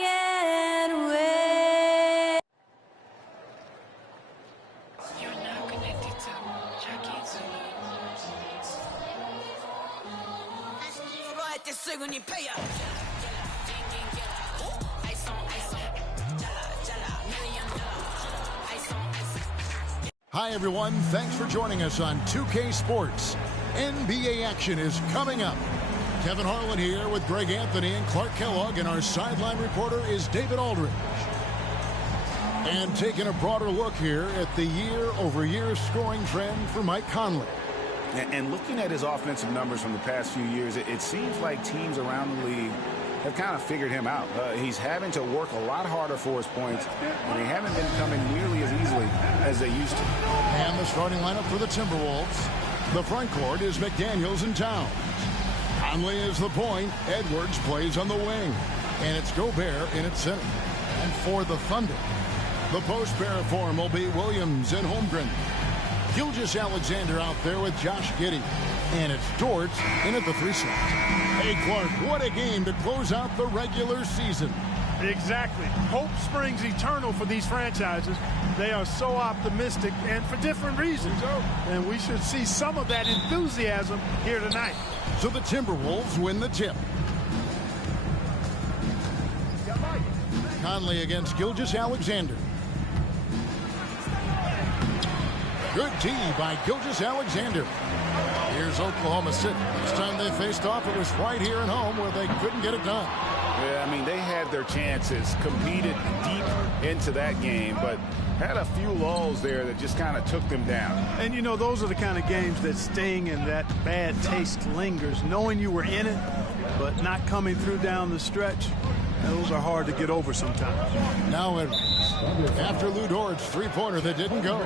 yet wait. You're now connected to Jackie Zulu. Hi, everyone. Thanks for joining us on 2K Sports. NBA action is coming up. Kevin Harlan here with Greg Anthony and Clark Kellogg, and our sideline reporter is David Aldridge. And taking a broader look here at the year-over-year scoring trend for Mike Conley. And looking at his offensive numbers from the past few years, it seems like teams around the league have kind of figured him out. He's having to work a lot harder for his points, and they haven't been coming nearly as easily as they used to. And the starting lineup for the Timberwolves. The front court is McDaniels and Towns. Conley is the point. Edwards plays on the wing. And it's Gobert in its center. And for the Thunder, the post pair form will be Williams and Holmgren. Gilgeous-Alexander out there with Josh Giddey. And it's Dort in at the 3 slot. Hey, Clark, what a game to close out the regular season. Exactly. Hope springs eternal for these franchises. They are so optimistic, and for different reasons. And we should see some of that enthusiasm here tonight. So the Timberwolves win the tip. Conley against Gilgeous-Alexander. Good D by Gilgeous-Alexander. Here's Oklahoma City. This time they faced off, it was right here at home where they couldn't get it done. Yeah, I mean, they had their chances, competed deep into that game, but had a few lulls there that just kind of took them down. And, you know, those are the kind of games that sting and that bad taste lingers. Knowing you were in it, but not coming through down the stretch, those are hard to get over sometimes. Now Edwards, after Lou Dort's three-pointer that didn't go.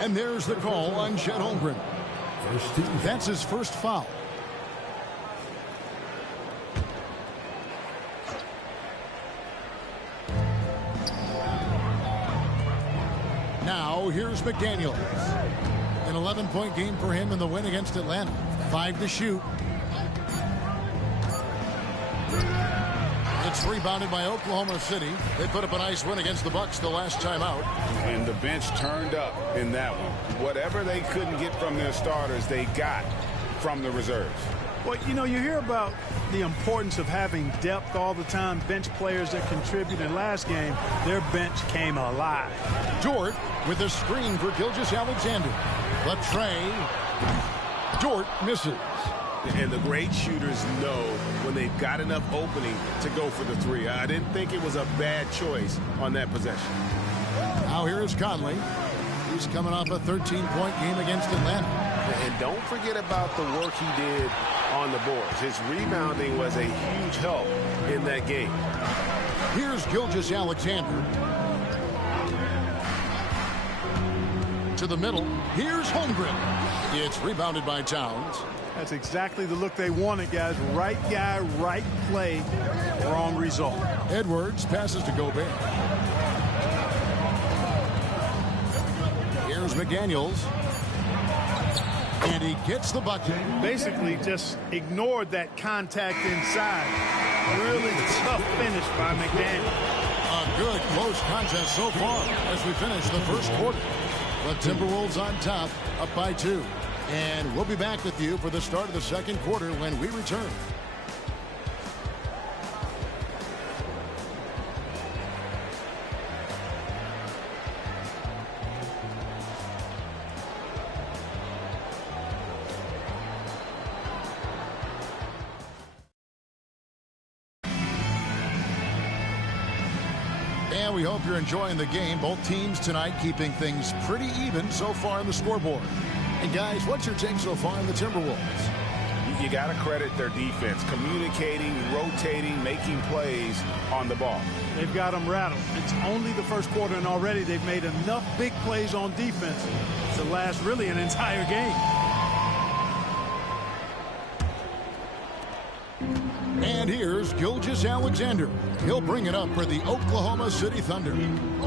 And there's the call on Chet Holmgren. That's his first foul. Now here's McDaniels. An 11-point game for him in the win against Atlanta. 5 to shoot. It's rebounded by Oklahoma City. They put up a nice win against the Bucks the last time out. And the bench turned up in that one. Whatever they couldn't get from their starters, they got from the reserves. Well, you know, you hear about the importance of having depth all the time, bench players that contribute. In last game, their bench came alive. Dort with a screen for Gilgeous-Alexander. The tray. Dort misses. And the great shooters know when they've got enough opening to go for the three. I didn't think it was a bad choice on that possession. Now here is Conley. He's coming off a 13-point game against Atlanta. And don't forget about the work he did on the boards. His rebounding was a huge help in that game. Here's Gilgeous-Alexander. To the middle. Here's Holmgren. It's rebounded by Towns. That's exactly the look they wanted, guys. Right guy, right play, wrong result. Edwards passes to Gobert. Here's McDaniels. And he gets the bucket. Basically just ignored that contact inside. Really tough finish by McDaniels. A good close contest so far as we finish the first quarter. The Timberwolves on top, up by 2. And we'll be back with you for the start of the second quarter when we return. And we hope you're enjoying the game. Both teams tonight keeping things pretty even so far on the scoreboard. And guys, what's your take so far on the Timberwolves? You got to credit their defense, communicating, rotating, making plays on the ball. They've got them rattled. It's only the first quarter, and already they've made enough big plays on defense to last really an entire game. And here's Gilgeous-Alexander. He'll bring it up for the Oklahoma City Thunder.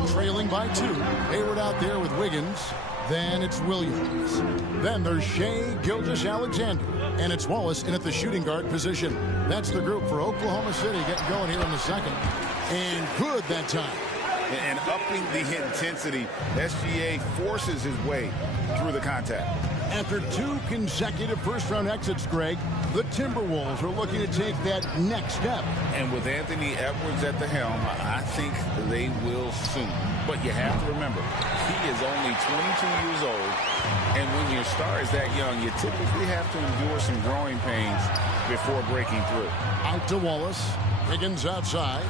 Trailing by 2. Hayward out there with Wiggins. Then it's Williams. Then there's Shea Gilgeous-Alexander. And it's Wallace in at the shooting guard position. That's the group for Oklahoma City getting going here in the second. And good that time. And upping the intensity, SGA forces his way through the contact. After 2 consecutive first-round exits, Greg, the Timberwolves are looking to take that next step. And with Anthony Edwards at the helm, I think they will soon. But you have to remember, he is only 22 years old. And when your star is that young, you typically have to endure some growing pains before breaking through. Out to Wallace. Higgins outside.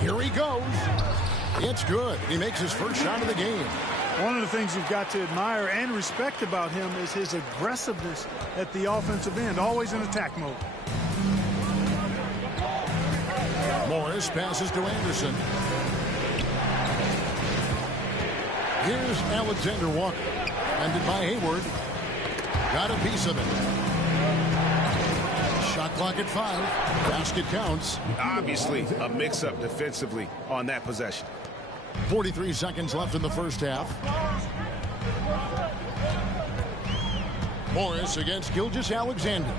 Here he goes. It's good. He makes his first shot of the game. One of the things you've got to admire and respect about him is his aggressiveness at the offensive end, always in attack mode. Morris passes to Anderson. Here's Alexander Walker. Ended by Hayward. Got a piece of it. Shot clock at 5. Basket counts. Obviously, a mix-up defensively on that possession. 43 seconds left in the first half. Morris against Gilgeous-Alexander.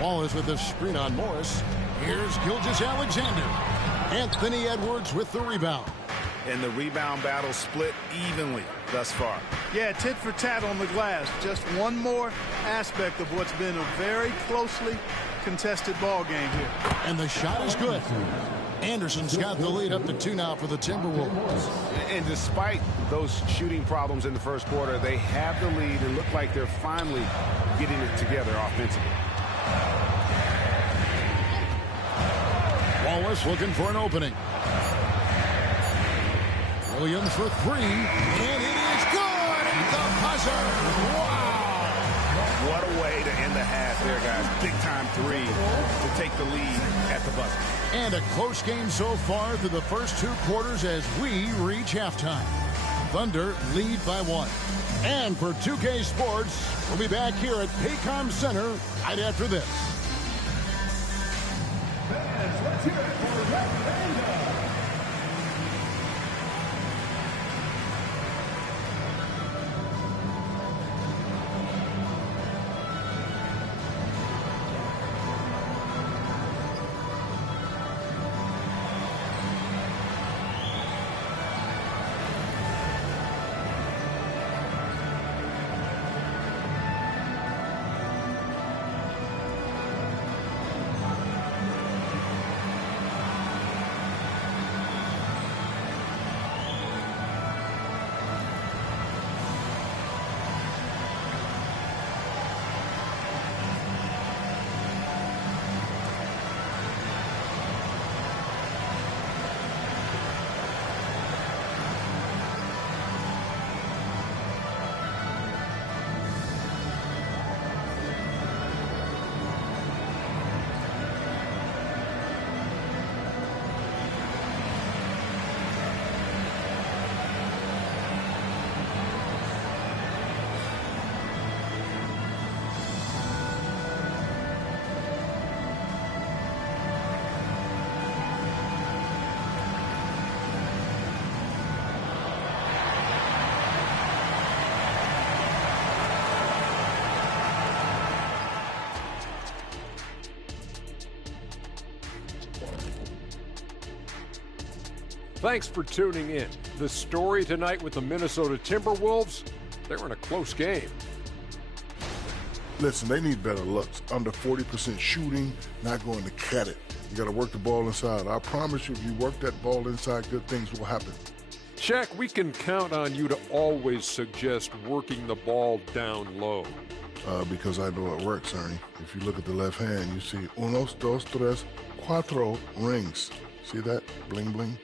Wallace with the screen on Morris. Here's Gilgeous-Alexander. Anthony Edwards with the rebound. And the rebound battle split evenly thus far. Yeah, tit for tat on the glass. Just one more aspect of what's been a very closely contested ball game here. And the shot is good. Anderson's got the lead up to 2 now for the Timberwolves. And despite those shooting problems in the first quarter, they have the lead and look like they're finally getting it together offensively. Wallace looking for an opening. Williams for 3, and it is good! The buzzer! Wow! What a way to end the half there, guys. Big-time 3 to take the lead at the buzzer. And a close game so far through the first 2 quarters as we reach halftime. Thunder lead by 1. And for 2K Sports, we'll be back here at Paycom Center right after this. Let's hear it for Red Panda. Thanks for tuning in. The story tonight with the Minnesota Timberwolves, they're in a close game. Listen, they need better looks. Under 40% shooting, not going to cut it. You got to work the ball inside. I promise you, if you work that ball inside, good things will happen. Shaq, we can count on you to always suggest working the ball down low. Because I know it works, Ernie. If you look at the left hand, you see unos, dos, tres, cuatro rings. See that? Bling, bling.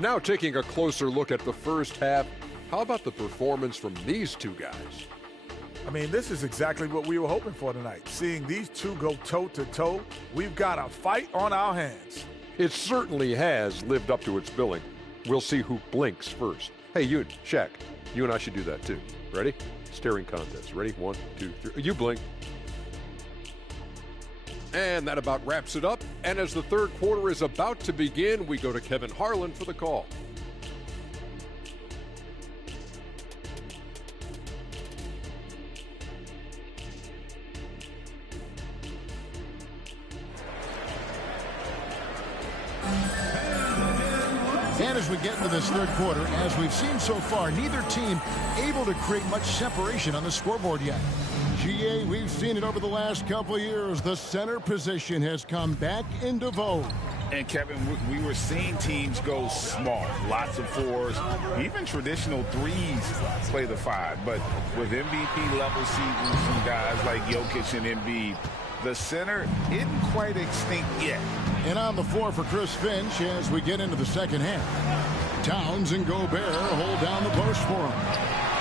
Now taking a closer look at the first half, how about the performance from these two guys? I mean, this is exactly what we were hoping for tonight. Seeing these two go toe-to-toe, we've got a fight on our hands. It certainly has lived up to its billing. We'll see who blinks first. Hey, you, Shaq, you and I should do that too. Ready? Staring contest. Ready? 1, 2, 3. You blink. And that about wraps it up. And as the third quarter is about to begin, we go to Kevin Harlan for the call. as we get into this third quarter, as we've seen so far, neither team able to create much separation on the scoreboard yet. GA, we've seen it over the last couple of years. The center position has come back into vogue. And, Kevin, we were seeing teams go small, lots of fours, even traditional threes play the 5. But with MVP-level seasons from guys like Jokic and Embiid, the center isn't quite extinct yet. And on the floor for Chris Finch as we get into the second half. Towns and Gobert hold down the post for him.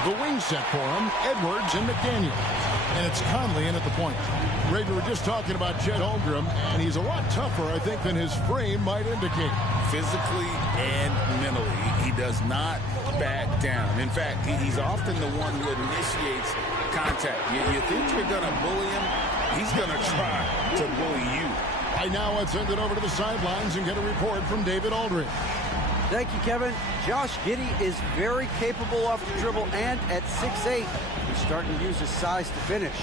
The wing set for him, Edwards and McDaniels. And it's Conley in at the point. Ray, we were just talking about Chet Holmgren, and he's a lot tougher, I think, than his frame might indicate. Physically and mentally, he does not back down. In fact, he's often the one who initiates contact. You think you're going to bully him? He's going to try to bully you. Right now, let's send it over to the sidelines and get a report from David Aldridge. Thank you, Kevin. Josh Giddey is very capable off the dribble, and at 6'8", he's starting to use his size to finish.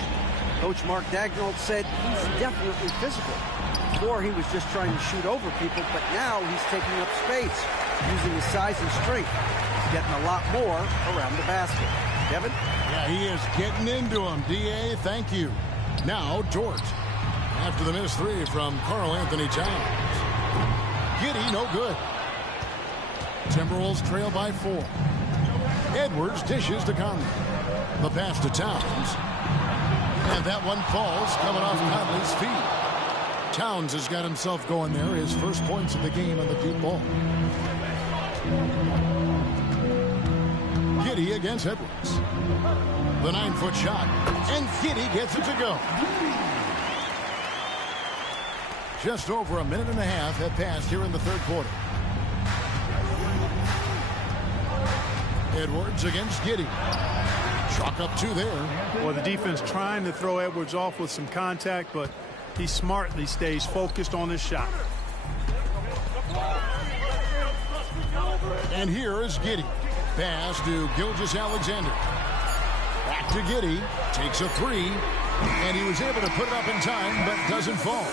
Coach Mark Daigneault said he's definitely physical. Before, he was just trying to shoot over people, but now he's taking up space, using his size and strength. He's getting a lot more around the basket. Kevin? Yeah, he is getting into him. D.A., thank you. Now, Dort. After the missed 3 from Karl-Anthony Towns. Giddey, no good. Timberwolves trail by 4. Edwards dishes to Conley. The pass to Towns. And that one falls, coming off Conley's feet. Towns has got himself going there. His first points of the game on the deep ball. Giddey against Edwards. The 9-foot shot. And Giddey gets it to go. Just over a minute and a half have passed here in the third quarter. Edwards against Giddey. Chalk up 2 there. Well, the defense trying to throw Edwards off with some contact, but he smartly stays focused on his shot. And here is Giddey. Pass to Gilgeous-Alexander. Back to Giddey. Takes a 3. And he was able to put it up in time, but doesn't fall.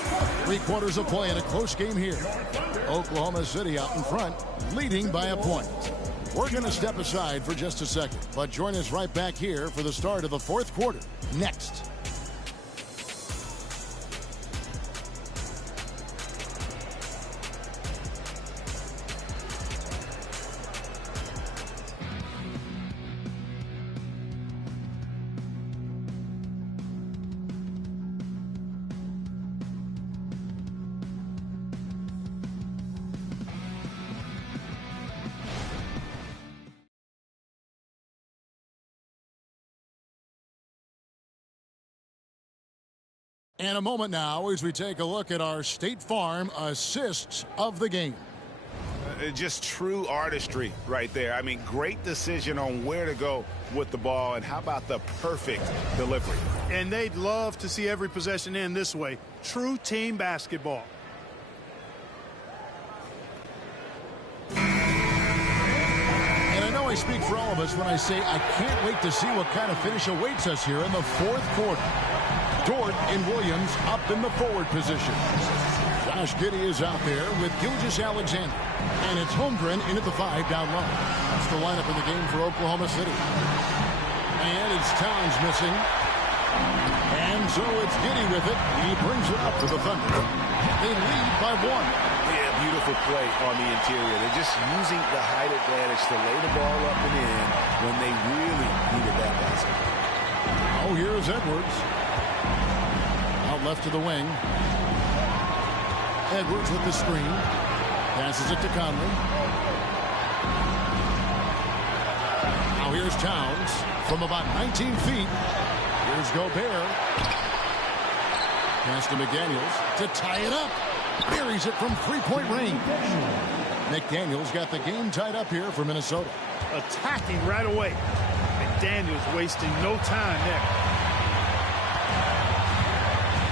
3 quarters of play in a close game here. Oklahoma City out in front, leading by a point. We're going to step aside for just a second, but join us right back here for the start of the fourth quarter. Next. And a moment now as we take a look at our State Farm assists of the game. Just true artistry right there. I mean, great decision on where to go with the ball, and how about the perfect delivery? And they'd love to see every possession end this way. True team basketball. And I know I speak for all of us when I say I can't wait to see what kind of finish awaits us here in the fourth quarter. Dort and Williams up in the forward position. Josh Giddey is out there with Gilgeous-Alexander. And it's Holmgren in at the 5 down low. That's the lineup in the game for Oklahoma City. And it's Towns missing. And so it's Giddey with it. He brings it up to the Thunder. They lead by 1. Yeah, beautiful play on the interior. They're just using the height advantage to lay the ball up and in when they really needed that basket. Oh, here's Edwards. Out left to the wing. Edwards with the screen. Passes it to Conley. Now here's Towns from about 19 feet. Here's Gobert. Pass to McDaniels to tie it up. Buries it from three-point range. McDaniels got the game tied up here for Minnesota. Attacking right away. McDaniels wasting no time there.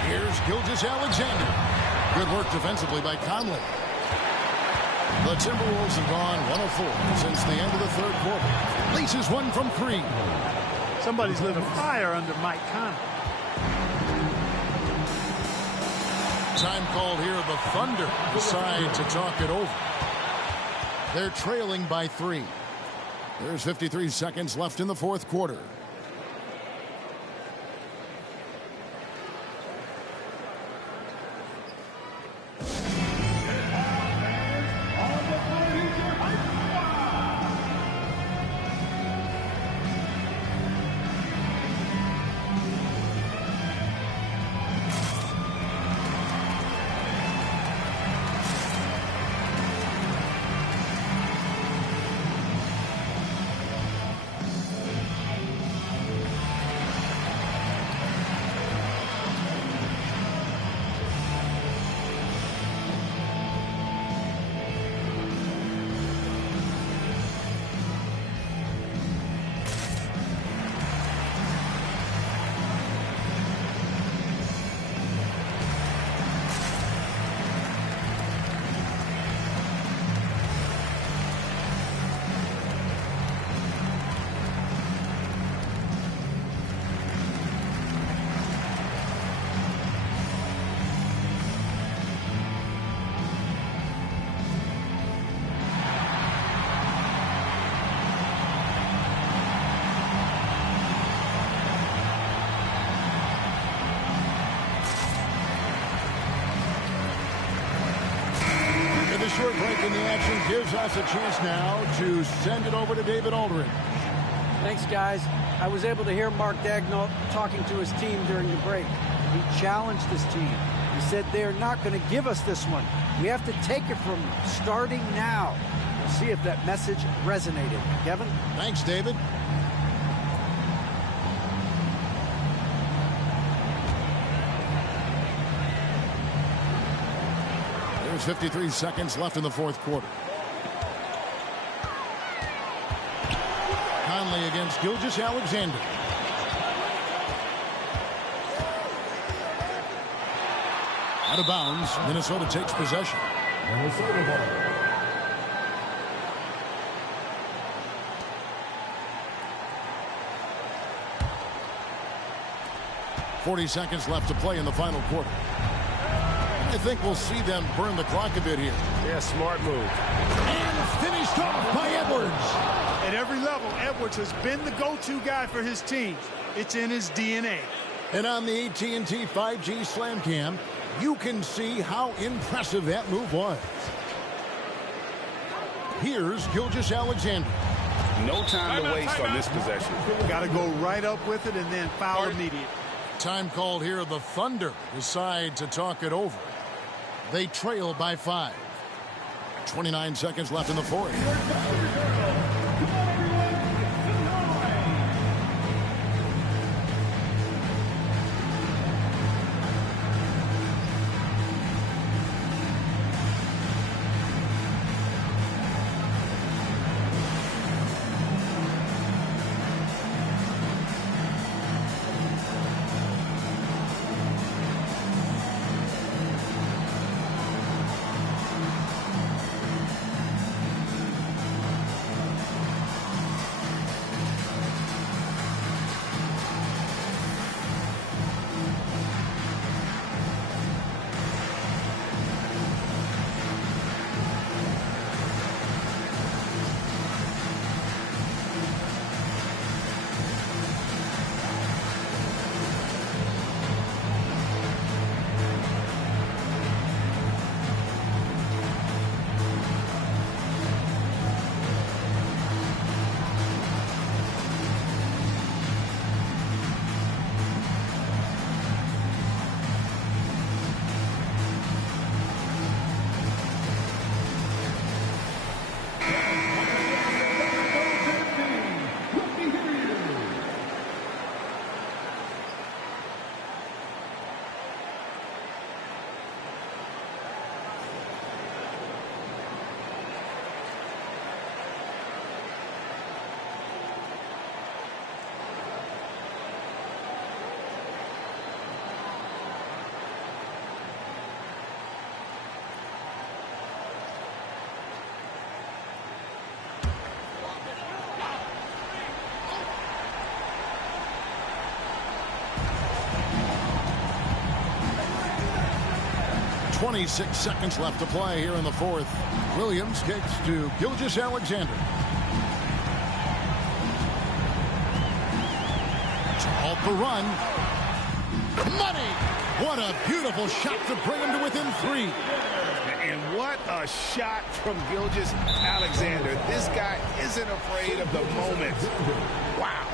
Here's Gilgeous-Alexander. Good work defensively by Conley. The Timberwolves have gone 1 of 4 since the end of the third quarter. Laces one from 3. Somebody's lit a fire under Mike Conley. Time called here. The Thunder decide to talk it over. They're trailing by 3. There's 53 seconds left in the fourth quarter. Short break in the action gives us a chance now to send it over to David Aldridge. Thanks, guys. I was able to hear Mark Daigneault talking to his team during the break. He challenged his team. He said they're not going to give us this one. We have to take it from them, starting now. We'll see if that message resonated. Kevin? Thanks, David. There's 53 seconds left in the fourth quarter. Conley against Gilgeous-Alexander. Out of bounds. Minnesota takes possession. Minnesota ball. 40 seconds left to play in the final quarter. I think we'll see them burn the clock a bit here. Yeah, smart move. And finished off by Edwards. At every level, Edwards has been the go-to guy for his team. It's in his DNA. And on the AT&T 5G Slam Cam, you can see how impressive that move was. Here's Gilgeous-Alexander. No time to waste on this possession. Got to go right up with it and then foul immediate. Time called here. The Thunder decide to talk it over. They trail by 5. 29 seconds left in the fourth. 26 seconds left to play here in the fourth. Williams kicks to Gilgeous-Alexander. Off the run. Money! What a beautiful shot to bring him to within 3. And what a shot from Gilgeous-Alexander. This guy isn't afraid of the moment. Wow.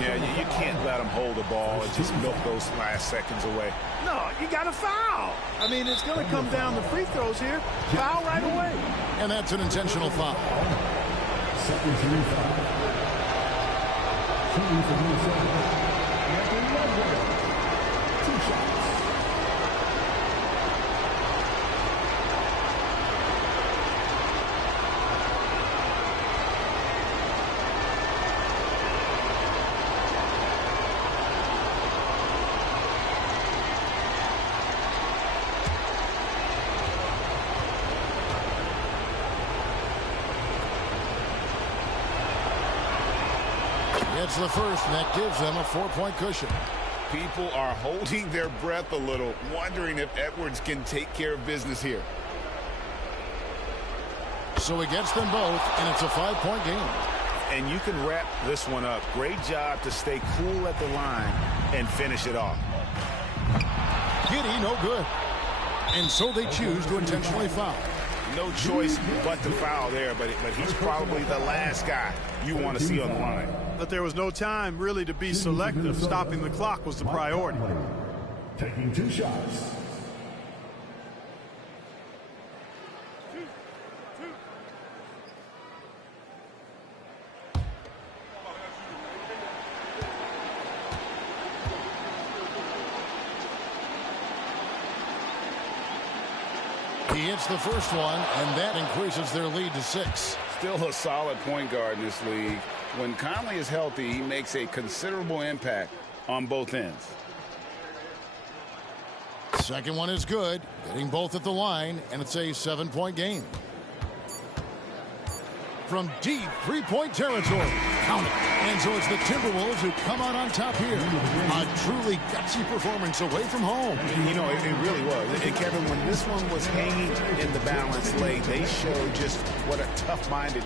Yeah, you can't let him hold the ball and just milk those last seconds away. No, you got to foul. I mean, it's going to come down to free throws here. Foul right away. And that's an intentional foul. Second team foul. Shooting for Minnesota. Two shots. It's the first, and that gives them a 4-point cushion. People are holding their breath a little, wondering if Edwards can take care of business here. So he gets them both, and it's a 5-point game. And you can wrap this one up. Great job to stay cool at the line and finish it off. Giddey, no good. And so they choose to intentionally foul. No choice but to foul there, but he's probably the last guy you want to see on the line. But there was no time really to be selective. Stopping the clock was the priority. Taking 2 shots. He hits the first one, and that increases their lead to 6. Still a solid point guard in this league. When Conley is healthy, he makes a considerable impact on both ends. Second one is good, hitting both at the line, and it's a 7-point game. From deep 3-point territory, count it. And so it's the Timberwolves who come out on top here. A truly gutsy performance away from home. You know, it really was. And Kevin, when this one was hanging in the balance late, they showed just what a tough-minded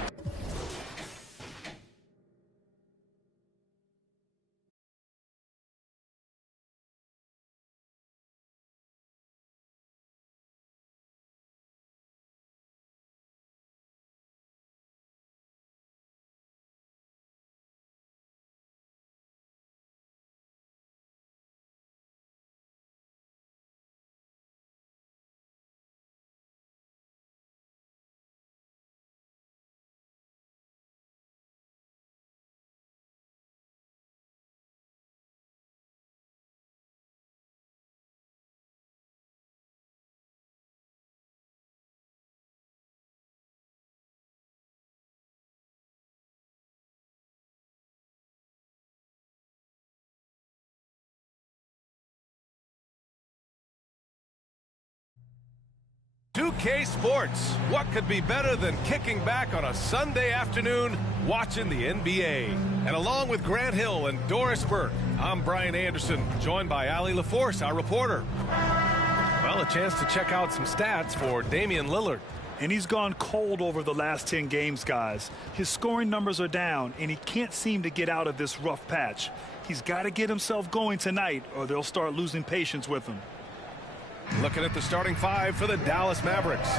K Sports. What could be better than kicking back on a Sunday afternoon watching the NBA? And along with Grant Hill and Doris Burke, I'm Brian Anderson, joined by Allie LaForce, our reporter. Well, a chance to check out some stats for Damian Lillard. And he's gone cold over the last 10 games, guys. His scoring numbers are down, and he can't seem to get out of this rough patch. He's got to get himself going tonight, or they'll start losing patience with him. Looking at the starting 5 for the Dallas Mavericks.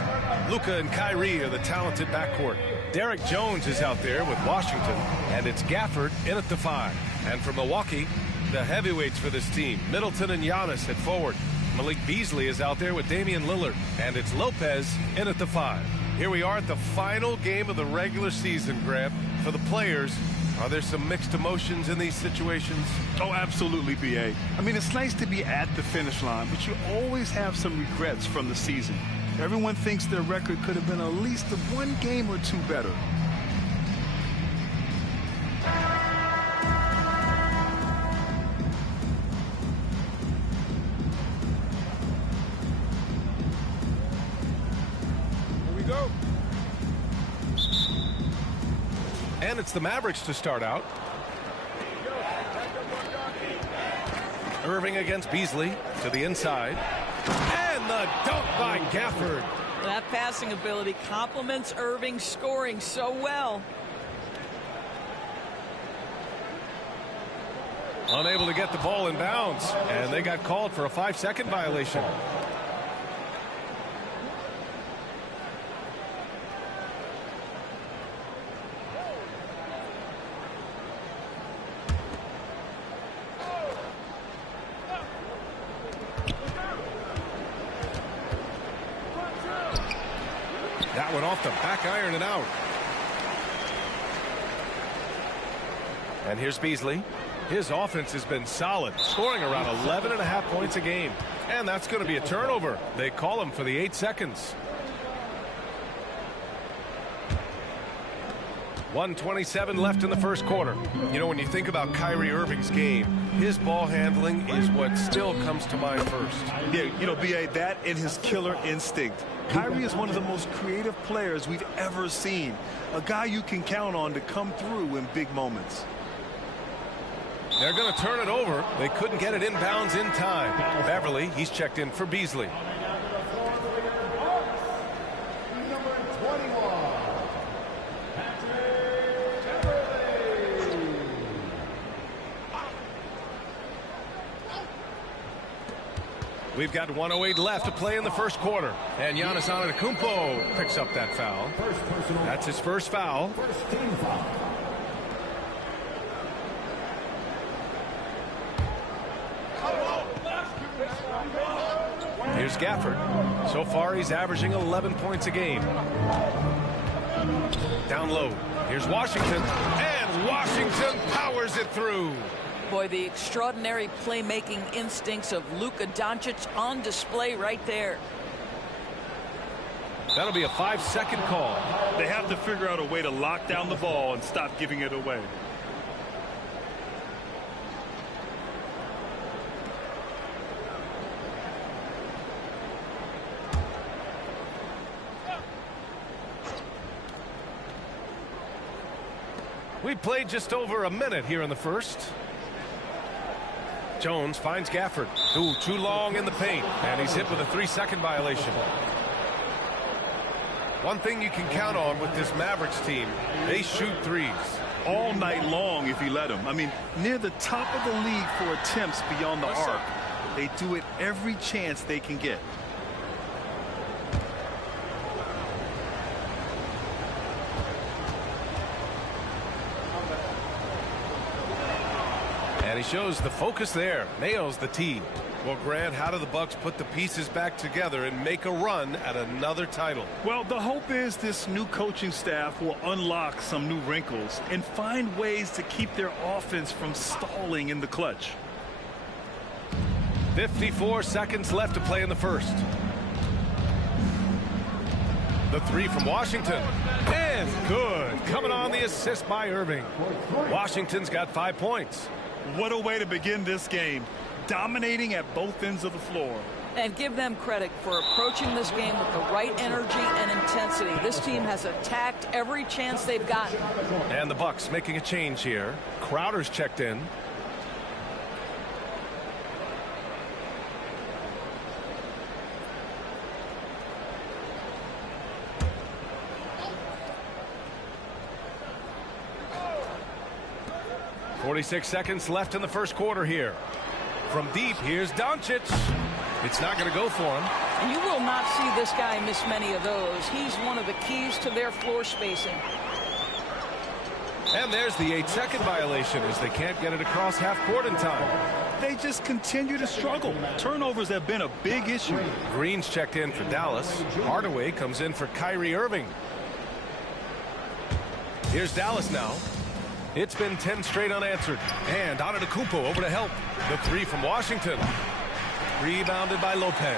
Luka and Kyrie are the talented backcourt. Derek Jones is out there with Washington, and it's Gafford in at the 5. And for Milwaukee, the heavyweights for this team, Middleton and Giannis at forward. Malik Beasley is out there with Damian Lillard, and it's Lopez in at the 5. Here we are at the final game of the regular season, Grab. For the players, are there some mixed emotions in these situations? Oh, absolutely, B.A. I mean, it's nice to be at the finish line, but you always have some regrets from the season. Everyone thinks their record could have been at least one game or two better. Here we go. And it's the Mavericks to start out. Irving against Beasley to the inside. And the dunk by Gafford. That passing ability complements Irving's scoring so well. Unable to get the ball in bounds, and they got called for a 5-second violation. That one off the back iron and out. And here's Beasley. His offense has been solid, scoring around 11.5 points a game. And that's going to be a turnover. They call him for the 8 seconds. 1:27 left in the first quarter. You know, when you think about Kyrie Irving's game, his ball handling is what still comes to mind first. Yeah, you know, B.A., that and his killer instinct. Kyrie is one of the most creative players we've ever seen. A guy you can count on to come through in big moments. They're going to turn it over. They couldn't get it inbounds in time. Beverly, he's checked in for Beasley. We've got 1:08 left to play in the first quarter. And Giannis Antetokounmpo picks up that foul. That's his first foul. Here's Gafford. So far, he's averaging 11 points a game. Down low. Here's Washington. And Washington powers it through. Boy, the extraordinary playmaking instincts of Luka Doncic on display right there. That'll be a 5-second call. They have to figure out a way to lock down the ball and stop giving it away. We played just over a minute here in the first. Jones finds Gafford. Ooh, too long in the paint, and he's hit with a 3-second violation. One thing you can count on with this Mavericks team, they shoot threes. All night long if you let them. I mean, near the top of the league for attempts beyond the arc. They do it every chance they can get. And he shows the focus there. Nails the tee. Well, Grant, how do the Bucks put the pieces back together and make a run at another title? Well, the hope is this new coaching staff will unlock some new wrinkles and find ways to keep their offense from stalling in the clutch. 54 seconds left to play in the first. The three from Washington. And good. Coming on the assist by Irving. Washington's got 5 points. What a way to begin this game. Dominating at both ends of the floor. And give them credit for approaching this game with the right energy and intensity. This team has attacked every chance they've gotten. And the Bucks making a change here. Crowder's checked in. .46 seconds left in the first quarter here. From deep, here's Doncic. It's not going to go for him. And you will not see this guy miss many of those. He's one of the keys to their floor spacing. And there's the 8-second violation as they can't get it across half court in time. They just continue to struggle. Turnovers have been a big issue. Green's checked in for Dallas. Hardaway comes in for Kyrie Irving. Here's Dallas now. It's been 10 straight unanswered. And Antetokounmpo over to help. The three from Washington. Rebounded by Lopez.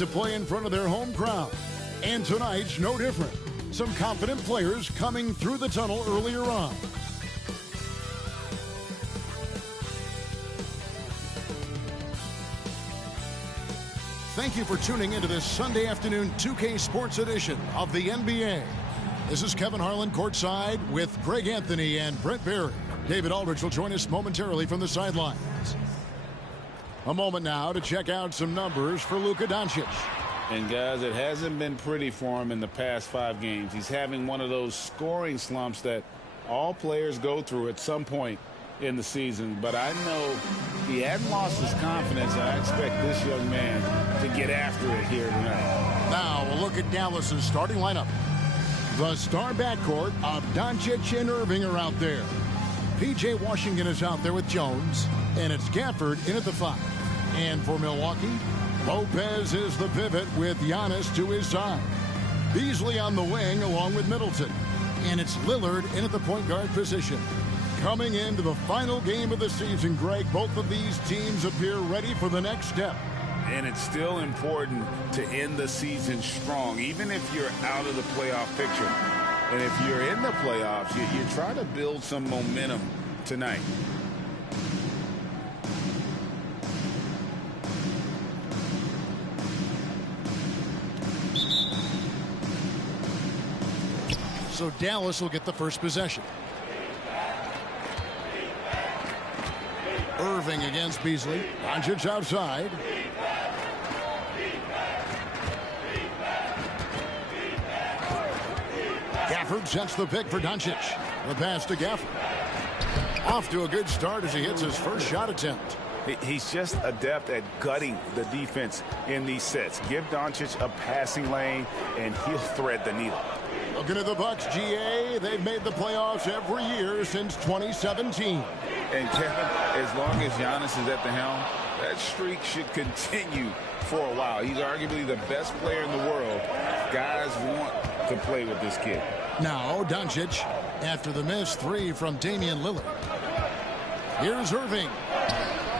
to play in front of their home crowd. And tonight's no different. Some confident players coming through the tunnel earlier on. Thank you for tuning into this Sunday afternoon 2K Sports edition of the NBA. This is Kevin Harlan courtside with Greg Anthony and Brent Barry. David Aldridge will join us momentarily from the sidelines. A moment now to check out some numbers for Luka Doncic. And guys, it hasn't been pretty for him in the past 5 games. He's having one of those scoring slumps that all players go through at some point in the season. But I know he hadn't lost his confidence, and I expect this young man to get after it here tonight. Now we'll look at Dallas's starting lineup. The star backcourt of Doncic and Irving are out there. P.J. Washington is out there with Jones, and it's Gafford in at the 5. And for Milwaukee, Lopez is the pivot with Giannis to his side. Beasley on the wing along with Middleton. And it's Lillard in at the point guard position. Coming into the final game of the season, Greg, both of these teams appear ready for the next step. And it's still important to end the season strong, even if you're out of the playoff picture. And if you're in the playoffs, you try to build some momentum tonight. So Dallas will get the first possession. Irving against Beasley. Doncic outside. Gafford sets the pick for Doncic. The pass to Gafford. Off to a good start as he hits his first shot attempt. He's just adept at gutting the defense in these sets. Give Doncic a passing lane, and he'll thread the needle. Looking at the Bucks, GA, they've made the playoffs every year since 2017. And Kevin, as long as Giannis is at the helm, that streak should continue for a while. He's arguably the best player in the world. Guys want to play with this kid. Now Doncic after the missed 3 from Damian Lillard. Here's Irving.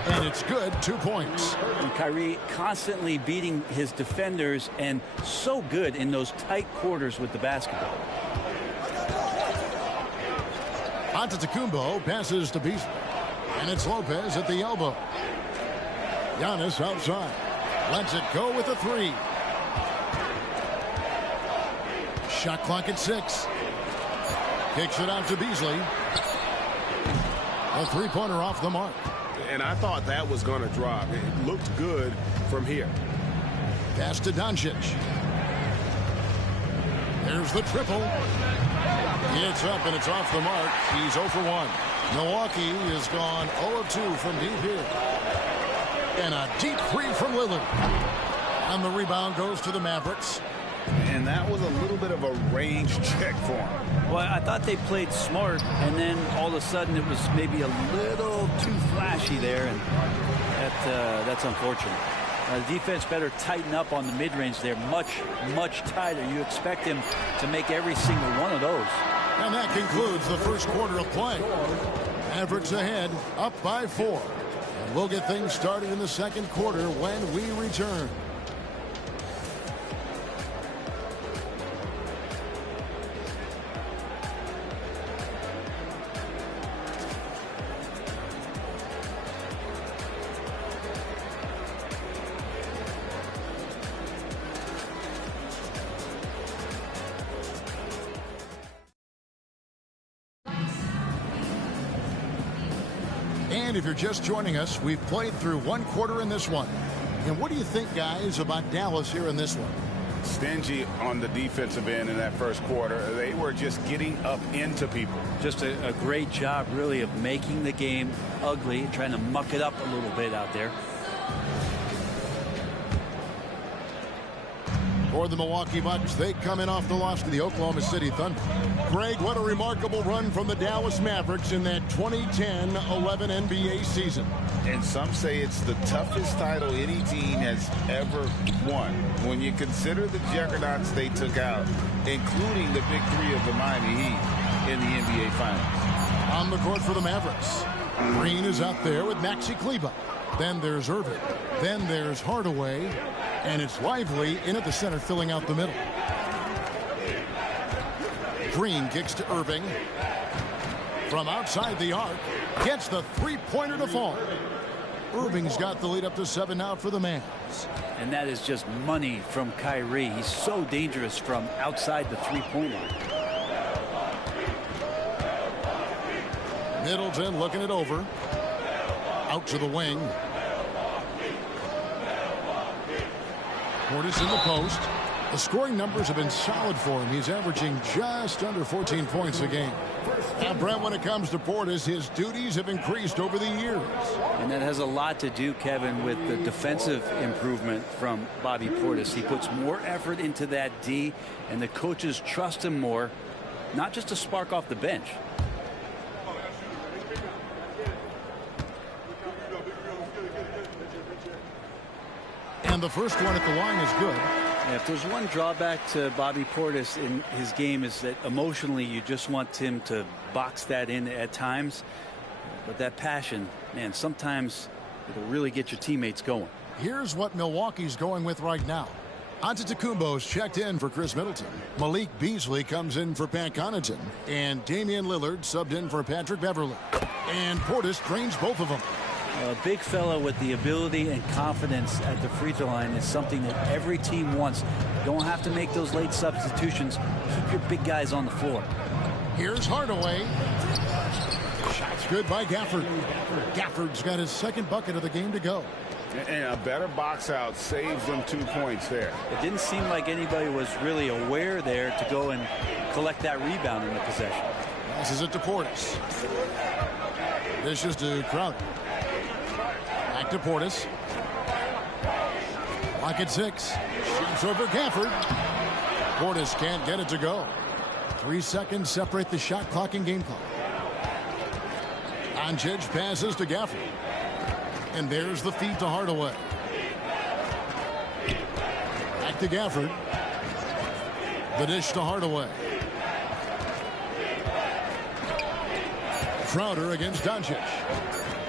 And it's good, 2 points. And Kyrie constantly beating his defenders and so good in those tight quarters with the basketball. Antetokounmpo passes to Beasley. And it's Lopez at the elbow. Giannis outside. Lets it go with a 3. Shot clock at 6. Kicks it out to Beasley. A 3-pointer off the mark. And I thought that was going to drop. It looked good from here. Pass to Doncic. There's the triple. It's up and it's off the mark. He's 0 for 1. Milwaukee has gone 0 of 2 from deep here. And a deep 3 from Lillard. And the rebound goes to the Mavericks. And that was a little bit of a range check for him. Well, I thought they played smart, and then all of a sudden it was maybe a little too flashy there, and that's unfortunate. The defense better tighten up on the mid-range there, much tighter. You expect him to make every single one of those. And that concludes the first quarter of play. Mavericks ahead, up by 4. And we'll get things started in the second quarter when we return. And if you're just joining us, we've played through 1 quarter in this one. And what do you think, guys, about Dallas here in this one? Stingy on the defensive end in that first quarter. They were just getting up into people. Just a great job, really, of making the game ugly, trying to muck it up a little bit out there. For the Milwaukee Bucks, they come in off the loss to the Oklahoma City Thunder. Greg, what a remarkable run from the Dallas Mavericks in that 2010-11 NBA season. And some say it's the toughest title any team has ever won. When you consider the juggernauts they took out, including the big 3 of the Miami Heat in the NBA Finals. On the court for the Mavericks, Green is out there with Maxi Kleber. Then there's Irving. Then there's Hardaway. And it's Lively in at the center, filling out the middle. Green kicks to Irving. From outside the arc, gets the three-pointer to fall. Irving's got the lead up to 7 now for the Mavs. And that is just money from Kyrie. He's so dangerous from outside the three-point line. Middleton looking it over. Out to the wing. Portis in the post. The scoring numbers have been solid for him. He's averaging just under 14 points a game. Now, Brent, when it comes to Portis, his duties have increased over the years. And that has a lot to do, Kevin, with the defensive improvement from Bobby Portis. He puts more effort into that D, and the coaches trust him more, not just to spark off the bench. And the first one at the line is good. Yeah, if there's one drawback to Bobby Portis in his game is that emotionally you just want him to box that in at times. But that passion, man, sometimes it'll really get your teammates going. Here's what Milwaukee's going with right now. Antetokounmpo's checked in for Chris Middleton. Malik Beasley comes in for Pat Connaughton. And Damian Lillard subbed in for Patrick Beverley. And Portis trains both of them. A big fella with the ability and confidence at the free throw line is something that every team wants. You don't have to make those late substitutions. Keep your big guys on the floor. Here's Hardaway. Shot's good by Gafford. Gafford's got his second bucket of the game to go. And a better box out saves them 2 points there. It didn't seem like anybody was really aware there to go and collect that rebound in the possession. Passes it to Portis. This is to Crowder. Back to Portis. Lock at 6. Shoots over Gafford. Portis can't get it to go. 3 seconds separate the shot clock and game clock. Doncic passes to Gafford. And there's the feed to Hardaway. Back to Gafford. The dish to Hardaway. Crowder against Doncic.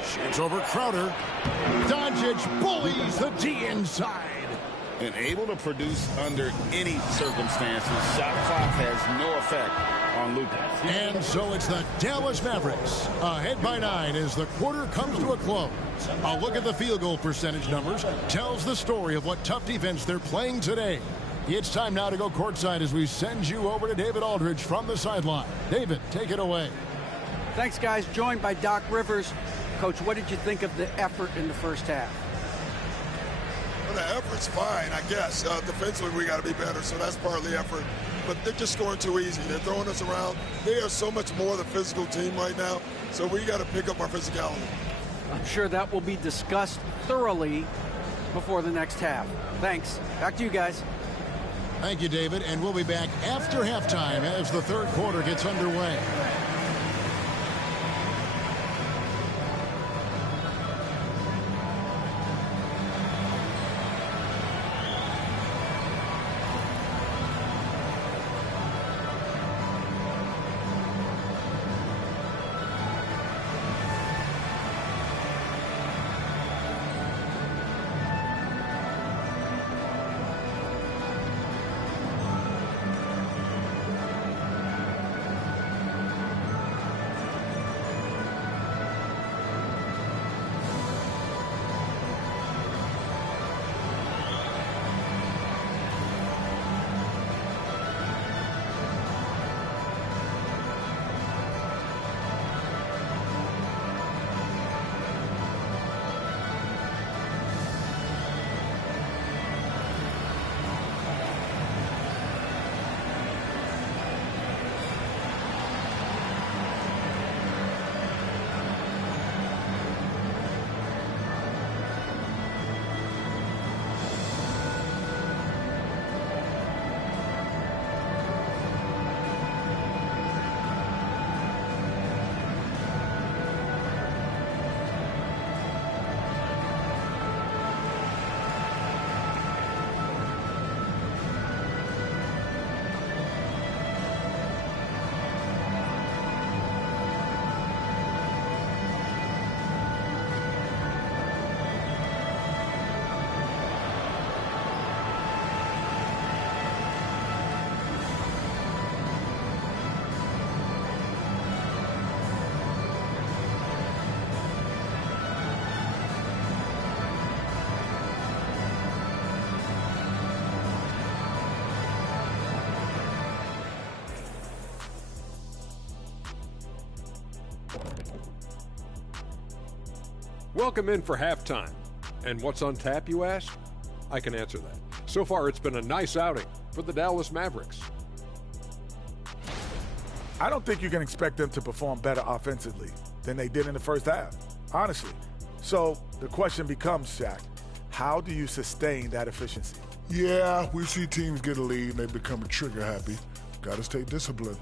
Shoots over Crowder. Doncic bullies the D inside. And able to produce under any circumstances. Shot clock has no effect on Luka. And so it's the Dallas Mavericks ahead by 9 as the quarter comes to a close. A look at the field goal percentage numbers tells the story of what tough defense they're playing today. It's time now to go courtside as we send you over to David Aldridge from the sideline. David, take it away. Thanks, guys. Joined by Doc Rivers. Coach, what did you think of the effort in the first half? Well, the effort's fine, I guess. Defensively, we got to be better, so that's part of the effort. But they're just scoring too easy. They're throwing us around. They are so much more the physical team right now, so we got to pick up our physicality. I'm sure that will be discussed thoroughly before the next half. Thanks. Back to you guys. Thank you, David. And we'll be back after halftime as the third quarter gets underway. Welcome in for halftime. And what's on tap, you ask? I can answer that. So far, it's been a nice outing for the Dallas Mavericks. I don't think you can expect them to perform better offensively than they did in the first half, honestly. So the question becomes, Shaq, how do you sustain that efficiency? Yeah, we see teams get a lead and they become trigger happy. Got to stay disciplined.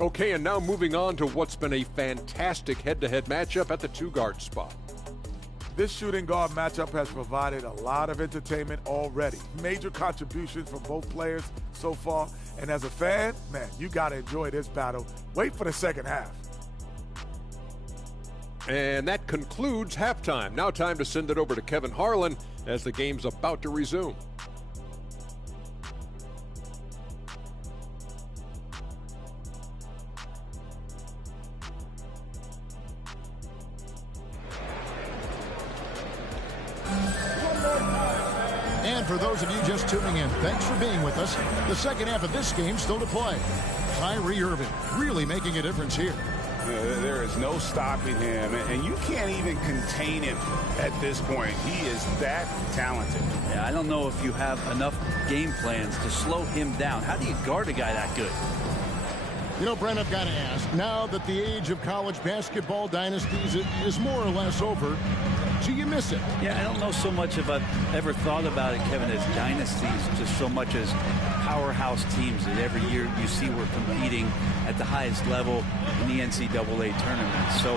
Okay, and now moving on to what's been a fantastic head-to-head matchup at the two-guard spot. This shooting guard matchup has provided a lot of entertainment already. Major contributions from both players so far. And as a fan, man, you got to enjoy this battle. Wait for the second half. And that concludes halftime. Now time to send it over to Kevin Harlan as the game's about to resume. And for those of you just tuning in, thanks for being with us. The second half of this game still to play. Kyrie Irving really making a difference here. There is no stopping him, and you can't even contain him at this point. He is that talented. Yeah, I don't know if you have enough game plans to slow him down. How do you guard a guy that good? You know, Brent, I've got to ask, now that the age of college basketball dynasties is more or less over, do you miss it? Yeah, I don't know so much if I've ever thought about it, Kevin, as dynasties, just so much as powerhouse teams that every year you see we're competing at the highest level in the NCAA tournament. So,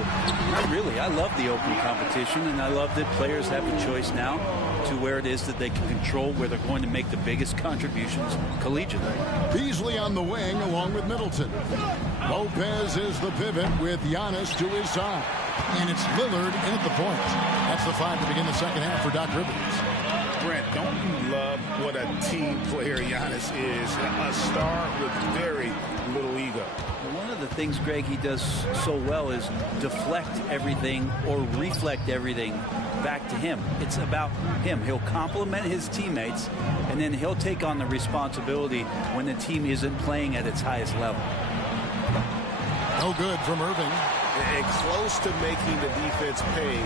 really, I love the open competition, and I love that players have a choice now to where it is that they can control where they're going to make the biggest contributions collegiately. Beasley on the wing along with Middleton. Lopez is the pivot with Giannis to his side. And it's Lillard in at the point. That's the 5 to begin the second half for Doc Rivers. Brent, don't you love what a team player Giannis is? A star with very little ego. One of the things, Greg, he does so well is deflect everything or reflect everything back to him. It's about him. He'll compliment his teammates, and then he'll take on the responsibility when the team isn't playing at its highest level. No good from Irving. And close to making the defense pay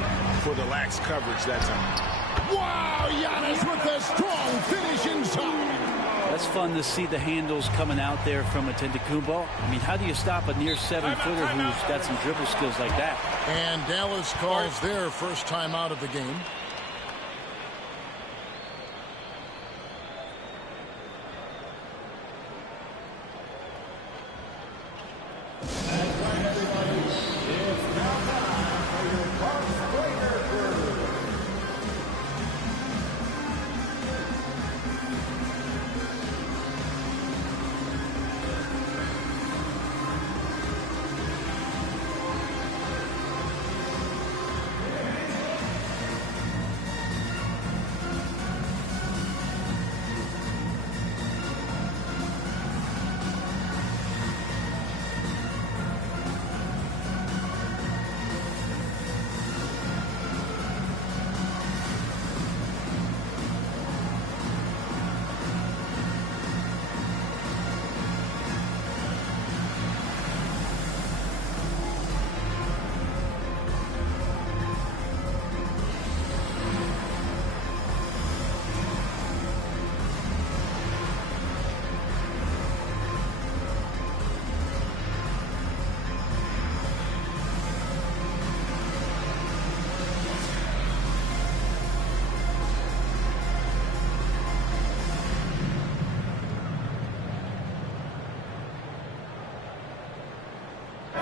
for the lax coverage that time. Wow, Giannis with a strong finish inside. That's fun to see the handles coming out there from Antetokounmpo. I mean, how do you stop a near 7-footer who's got some dribble skills like that? And Dallas calls their first time out of the game.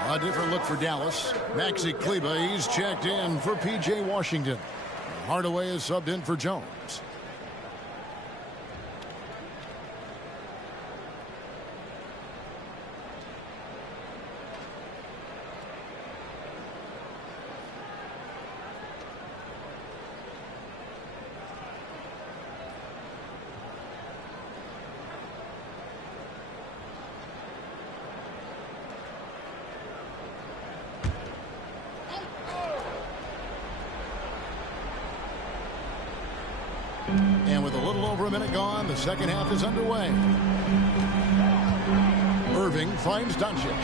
A different look for Dallas. Maxi Kleber, he's checked in for P.J. Washington. Hardaway is subbed in for Jones. And with a little over a minute gone, the second half is underway. Irving finds Doncic.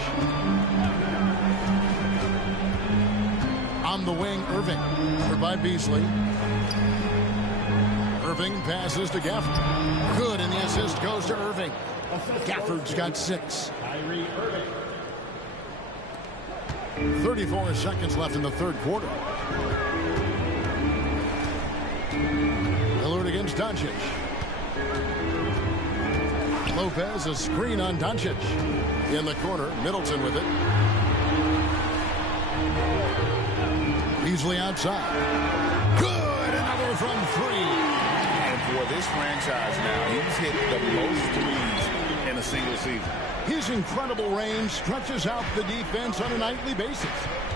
On the wing, Irving. Covered by Beasley. Irving passes to Gafford. Good, and the assist goes to Irving. Gafford's got 6. 34 seconds left in the third quarter. Lillard against Doncic. Lopez, a screen on Doncic. In the corner, Middleton with it. Beasley outside. Good, another from 3. And for this franchise now, he's hit the most threes in a single season. His incredible range stretches out the defense on a nightly basis.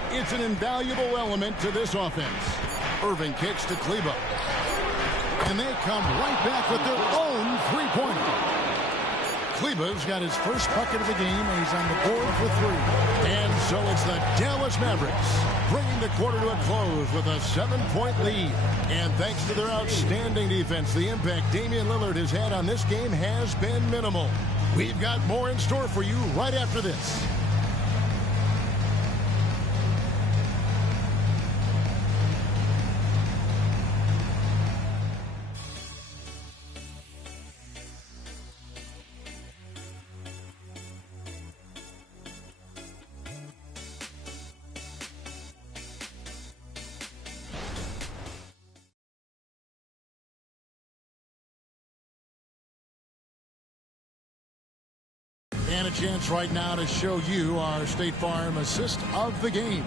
It's an invaluable element to this offense. Irving kicks to Kleber. And they come right back with their own three-pointer. Kleber's got his first bucket of the game, and he's on the board for 3. And so it's the Dallas Mavericks bringing the quarter to a close with a 7-point lead. And thanks to their outstanding defense, the impact Damian Lillard has had on this game has been minimal. We've got more in store for you right after this. And a chance right now to show you our State Farm assist of the game.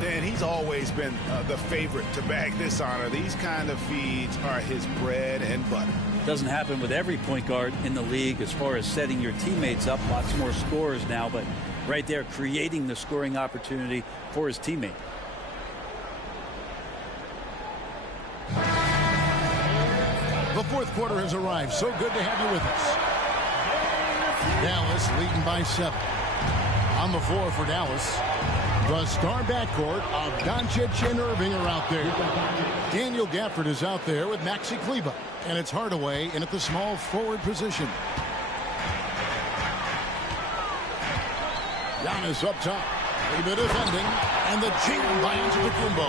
Dan, he's always been the favorite to bag this honor. These kind of feeds are his bread and butter. Doesn't happen with every point guard in the league as far as setting your teammates up. Lots more scorers now, but right there creating the scoring opportunity for his teammate. The fourth quarter has arrived. So good to have you with us. Dallas leading by 7. On the floor for Dallas, the star backcourt of Doncic and Irving are out there. Daniel Gafford is out there with Maxi Kleber, and it's Hardaway in at the small forward position. Giannis up top. Kleber defending, and the jam by Antetokounmpo.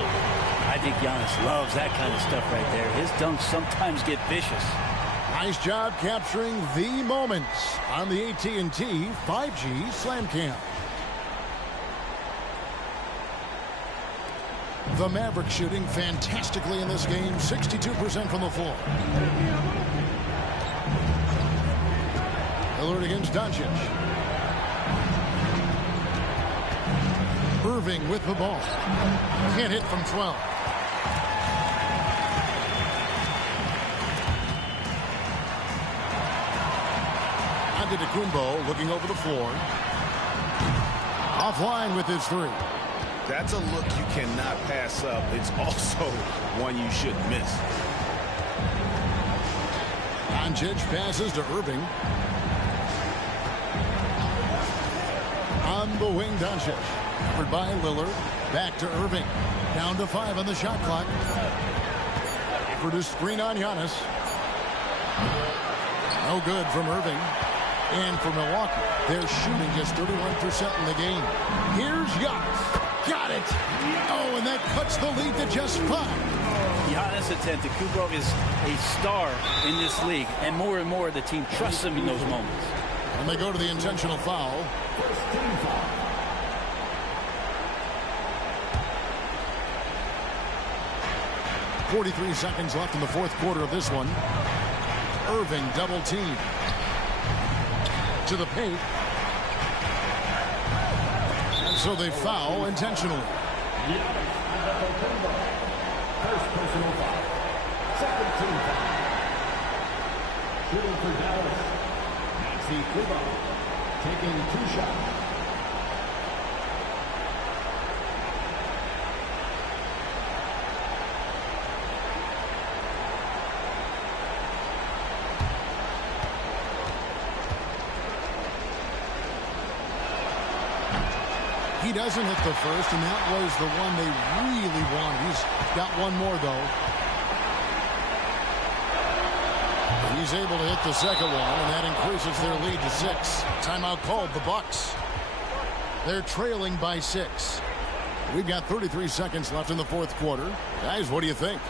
I think Giannis loves that kind of stuff right there. His dunks sometimes get vicious. Nice job capturing the moments on the AT&T 5G Slam Cam. The Mavericks shooting fantastically in this game, 62% from the floor. Lillard against Doncic. Irving with the ball. Can't hit from 12. Antetokounmpo looking over the floor. Offline with his 3. That's a look you cannot pass up. It's also one you shouldn't miss. Doncic passes to Irving. On the wing, Doncic. Covered by Lillard. Back to Irving. Down to 5 on the shot clock. For the screen on Giannis. No good from Irving. And for Milwaukee, they're shooting just 31% in the game. Here's Giannis. Got it. Oh, and that cuts the lead to just 5. Giannis Antetokounmpo is a star in this league, and more the team trusts him in those moments. And they go to the intentional foul. .43 seconds left in the fourth quarter of this one. Irving double team. To the paint. And so they foul intentionally. First personal foul. Second team foul. Shooting for Dallas. Maxi Kleber taking 2 shots. He doesn't hit the first, and that was the one they really wanted. He's got one more, though. He's able to hit the second one, and that increases their lead to 6. Timeout called, the Bucks. They're trailing by 6. We've got 33 seconds left in the fourth quarter. Guys, what do you think?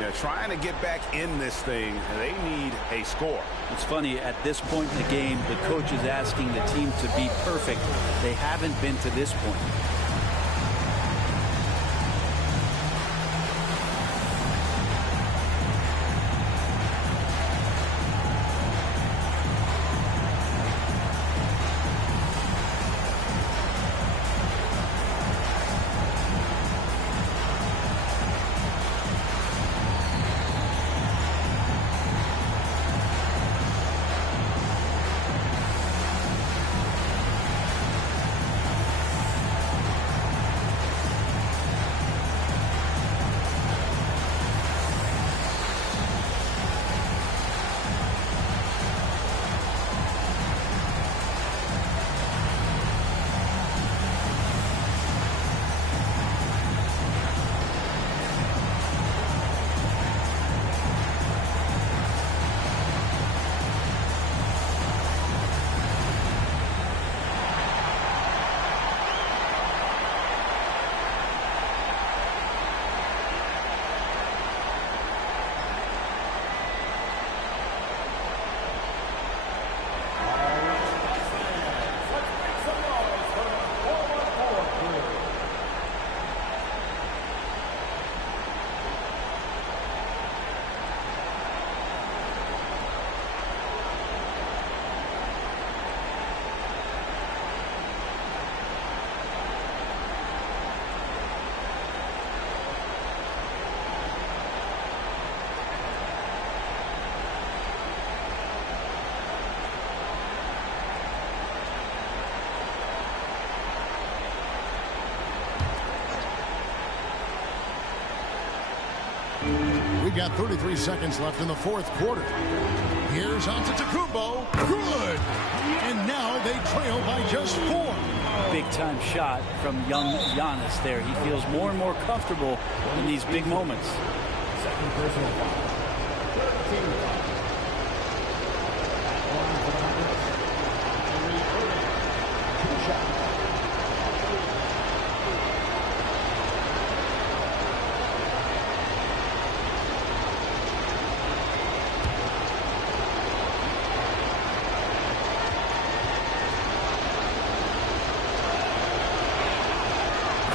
Yeah, trying to get back in this thing, they need a score. It's funny, at this point in the game, the coach is asking the team to be perfect. They haven't been to this point. We've got 33 seconds left in the fourth quarter. Here's Antetokounmpo. Good. And now they trail by just 4. Big-time shot from young Giannis there. He feels more and more comfortable in these big moments. Second personal foul. 13 foul. Two shots.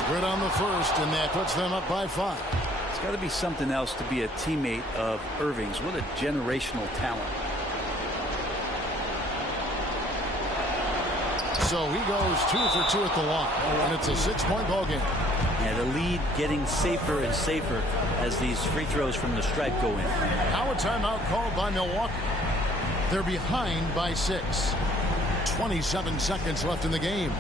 Good on the first, and that puts them up by 5. It's got to be something else to be a teammate of Irving's. What a generational talent. So he goes 2 for 2 at the line, and it's a 6-point ball game. Yeah, the lead getting safer and safer as these free throws from the stripe go in. Now a timeout called by Milwaukee. They're behind by 6. 27 seconds left in the game.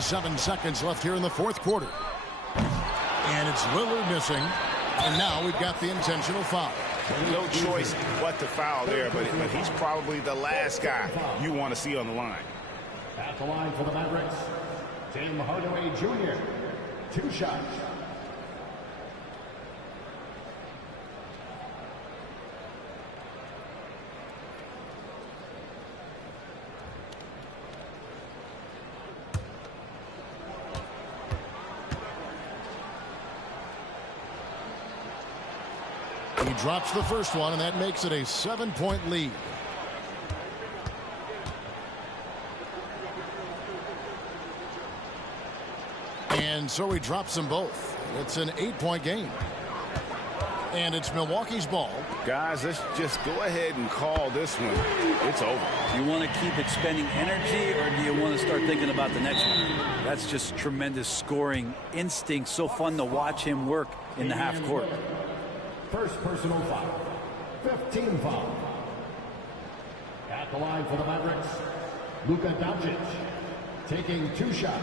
Seven seconds left here in the fourth quarter. And it's Lillard missing. And now we've got the intentional foul. No choice but to foul there, but he's probably the last guy you want to see on the line. At the line for the Mavericks, Tim Hardaway Jr. 2 shots. He drops the first one, and that makes it a 7-point lead. And so he drops them both. It's an 8-point game. And it's Milwaukee's ball. Guys, let's just go ahead and call this one. It's over. You want to keep expending energy, or do you want to start thinking about the next one? That's just tremendous scoring instinct. So fun to watch him work in the half court. First personal foul. 15 foul. At the line for the Mavericks, Luka Doncic, taking 2 shots.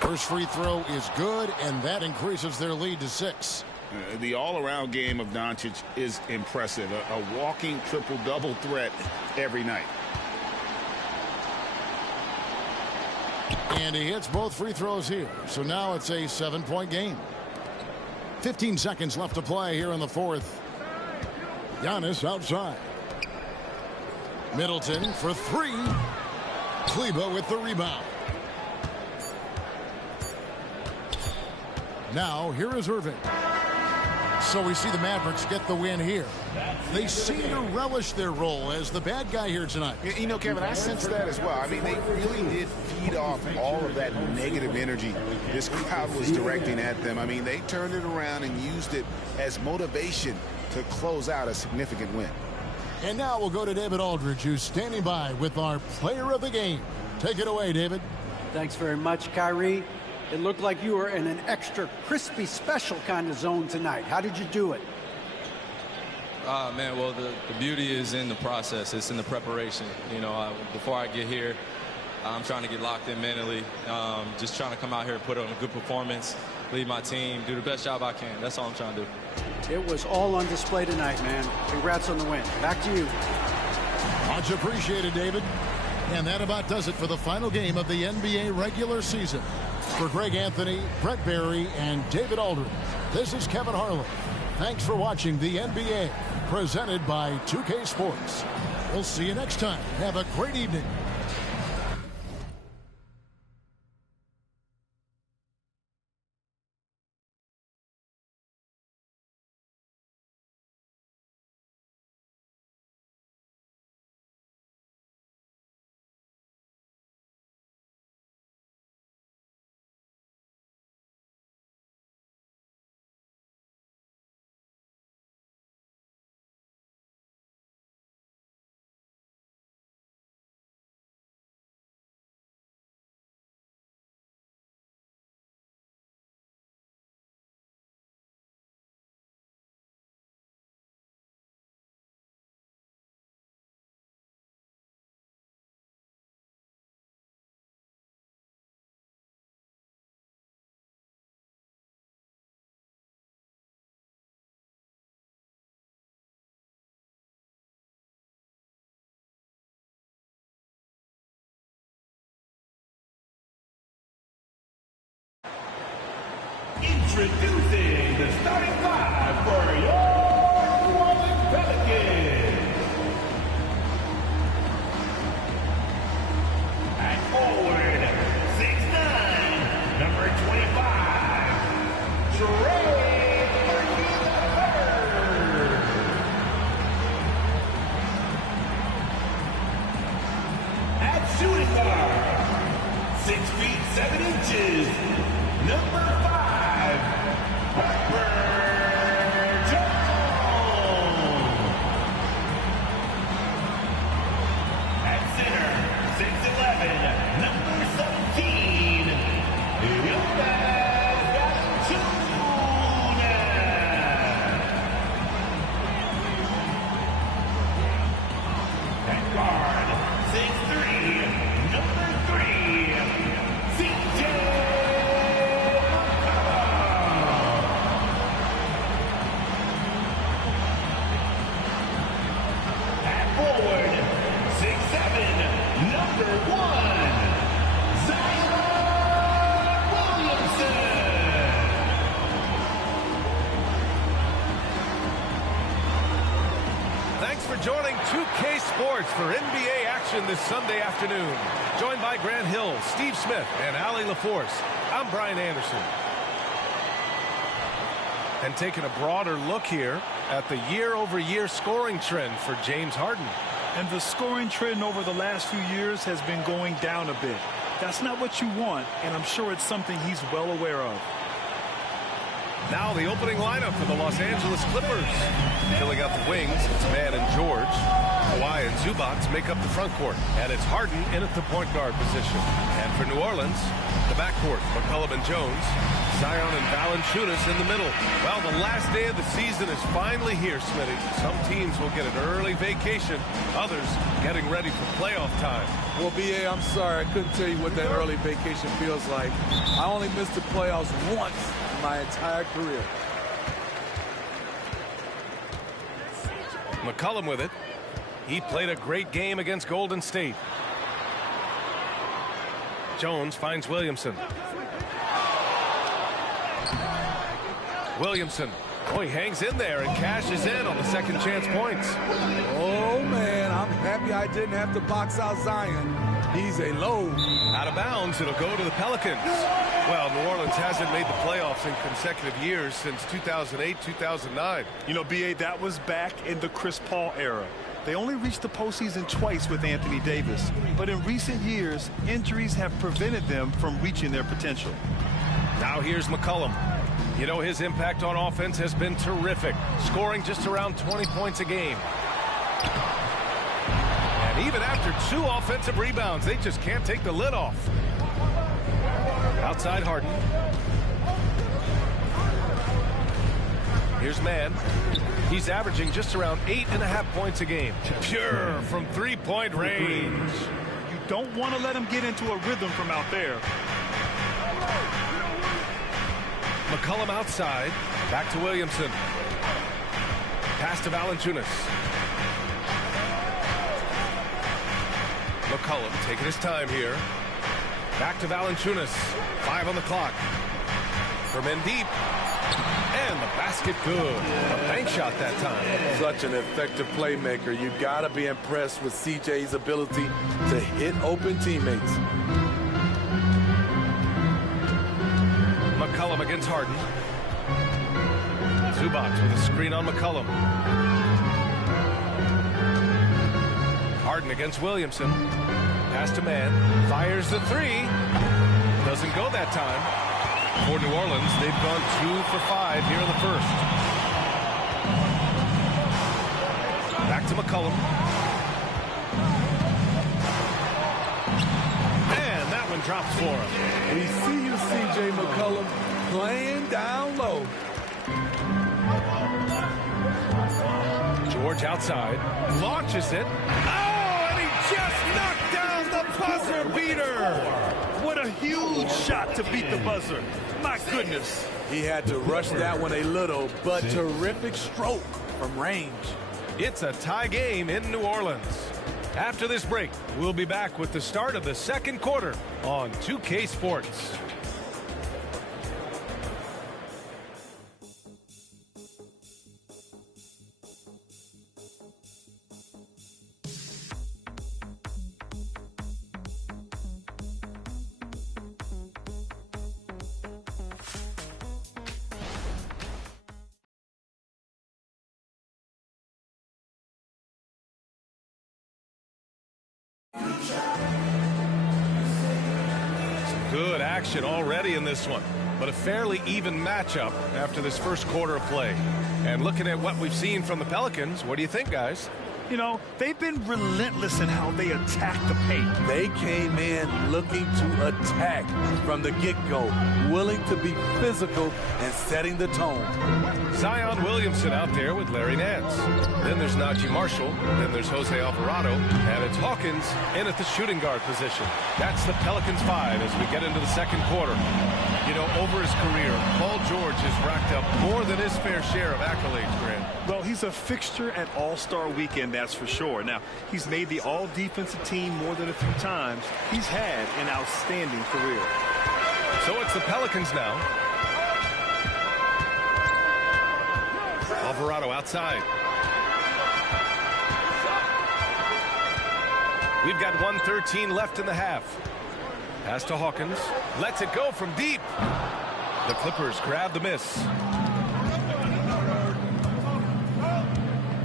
First free throw is good, and that increases their lead to 6. The all-around game of Doncic is impressive. A walking triple-double threat every night. And he hits both free throws here. So now it's a 7-point game. 15 seconds left to play here in the fourth. Giannis outside. Middleton for 3. Kleber with the rebound. Now, here is Irving. So we see the Mavericks get the win here. They seem to relish their role as the bad guy here tonight. You know, Kevin, I sense that as well. I mean, they really did feed off all of that negative energy this crowd was directing at them. I mean, they turned it around and used it as motivation to close out a significant win. And now we'll go to David Aldridge, who's standing by with our player of the game. Take it away, David. Thanks very much, Kyrie. It looked like you were in an extra crispy special kind of zone tonight. How did you do it? Man, well, the beauty is in the process. It's in the preparation. You know, before I get here, I'm trying to get locked in mentally. Just trying to come out here and put on a good performance, lead my team, do the best job I can. That's all I'm trying to do. It was all on display tonight, man. Congrats on the win. Back to you. Much appreciated, David. And that about does it for the final game of the NBA regular season. For Greg Anthony, Brett Barry, and David Aldridge, this is Kevin Harlan. Thanks for watching the NBA, presented by 2K Sports. We'll see you next time. Have a great evening. Introducing the starting 5 for your New Orleans Pelicans. At forward, 6'9", number 25, Trey Burke. At shooting guard, 6 feet 7 inches, number 5. At center, 6'11", number 17, Jonas Valanciunas. At guard, 6'3", number 3, CJ. Joining 2K Sports for NBA action this Sunday afternoon. Joined by Grant Hill, Steve Smith, and Allie LaForce. I'm Brian Anderson. And taking a broader look here at the year-over-year scoring trend for James Harden. And the scoring trend over the last few years has been going down a bit. That's not what you want, and I'm sure it's something he's well aware of. Now the opening lineup for the Los Angeles Clippers. Filling out the wings, it's Mann and George. Kawhi and Zubac make up the front court. And it's Harden in at the point guard position. And for New Orleans, the backcourt, McCollum and Jones. Zion and Valanciunas in the middle. Well, the last day of the season is finally here, Smitty. Some teams will get an early vacation. Others getting ready for playoff time. Well, B.A., I'm sorry. I couldn't tell you what that early vacation feels like. I only missed the playoffs once in my entire career. McCollum with it. He played a great game against Golden State. Jones finds Williamson. Williamson. Oh, he hangs in there and cashes in on the second chance points. Oh, man, I'm happy I didn't have to box out Zion. He's a load. Out of bounds, it'll go to the Pelicans. Well, New Orleans hasn't made the playoffs in consecutive years since 2008, 2009. You know, B.A., that was back in the Chris Paul era. They only reached the postseason twice with Anthony Davis. But in recent years, injuries have prevented them from reaching their potential. Now here's McCollum. You know, his impact on offense has been terrific, scoring just around 20 points a game. And even after 2 offensive rebounds, they just can't take the lid off. Outside Harden. Here's Mann. He's averaging just around 8.5 points a game. Pure from three-point range. You don't want to let him get into a rhythm from out there. McCollum outside. Back to Williamson. Pass to Valanciunas. McCollum taking his time here. Back to Valanciunas. 5 on the clock. From in deep. And the basket good. A bank shot that time. Such an effective playmaker. You got to be impressed with CJ's ability to hit open teammates. McCollum against Harden. Zubac with a screen on McCollum. Harden against Williamson. Pass to Mann. Fires the 3. Doesn't go that time. For New Orleans, they've gone 2 for 5 here in the first. Back to McCollum. And that one drops for him. We see you, C.J. McCollum, playing down low. George outside. Launches it. Oh, and he just knocked down the buzzer beater. What a huge shot to beat the buzzer. My goodness. He had to rush that one a little, but terrific stroke from range. It's a tie game in New Orleans. After this break, we'll be back with the start of the second quarter on 2K Sports. Good action already in this one, but a fairly even matchup after this first quarter of play. And looking at what we've seen from the Pelicans, what do you think, guys? You know, they've been relentless in how they attack the paint. They came in looking to attack from the get-go, willing to be physical and setting the tone. Zion Williamson out there with Larry Nance. Then there's Najee Marshall. Then there's Jose Alvarado. And it's Hawkins in at the shooting guard position. That's the Pelicans 5 as we get into the second quarter. You know, over his career, Paul George has racked up more than his fair share of accolades, Grant. Well, he's a fixture at All-Star Weekend, that's for sure. Now, he's made the All-Defensive Team more than a few times. He's had an outstanding career. So it's the Pelicans now. Alvarado outside. We've got 1:13 left in the half. Pass to Hawkins. Lets it go from deep. The Clippers grab the miss.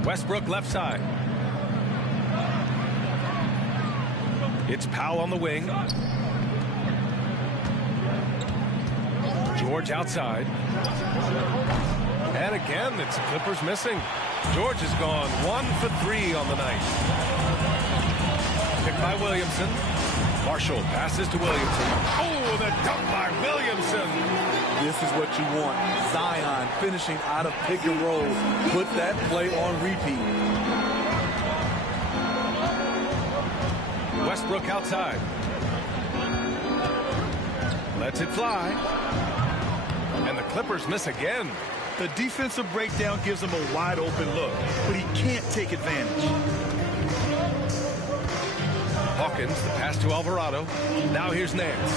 Westbrook left side. It's Powell on the wing. George outside. And again, it's the Clippers missing. George has gone 1 for 3 on the night. Picked by Williamson. Marshall passes to Williamson. Oh, the dunk by Williamson. This is what you want. Zion finishing out of pick and roll. Put that play on repeat. Westbrook outside. Lets it fly. And the Clippers miss again. The defensive breakdown gives him a wide open look, but he can't take advantage. Hawkins, the pass to Alvarado. Now here's Nance.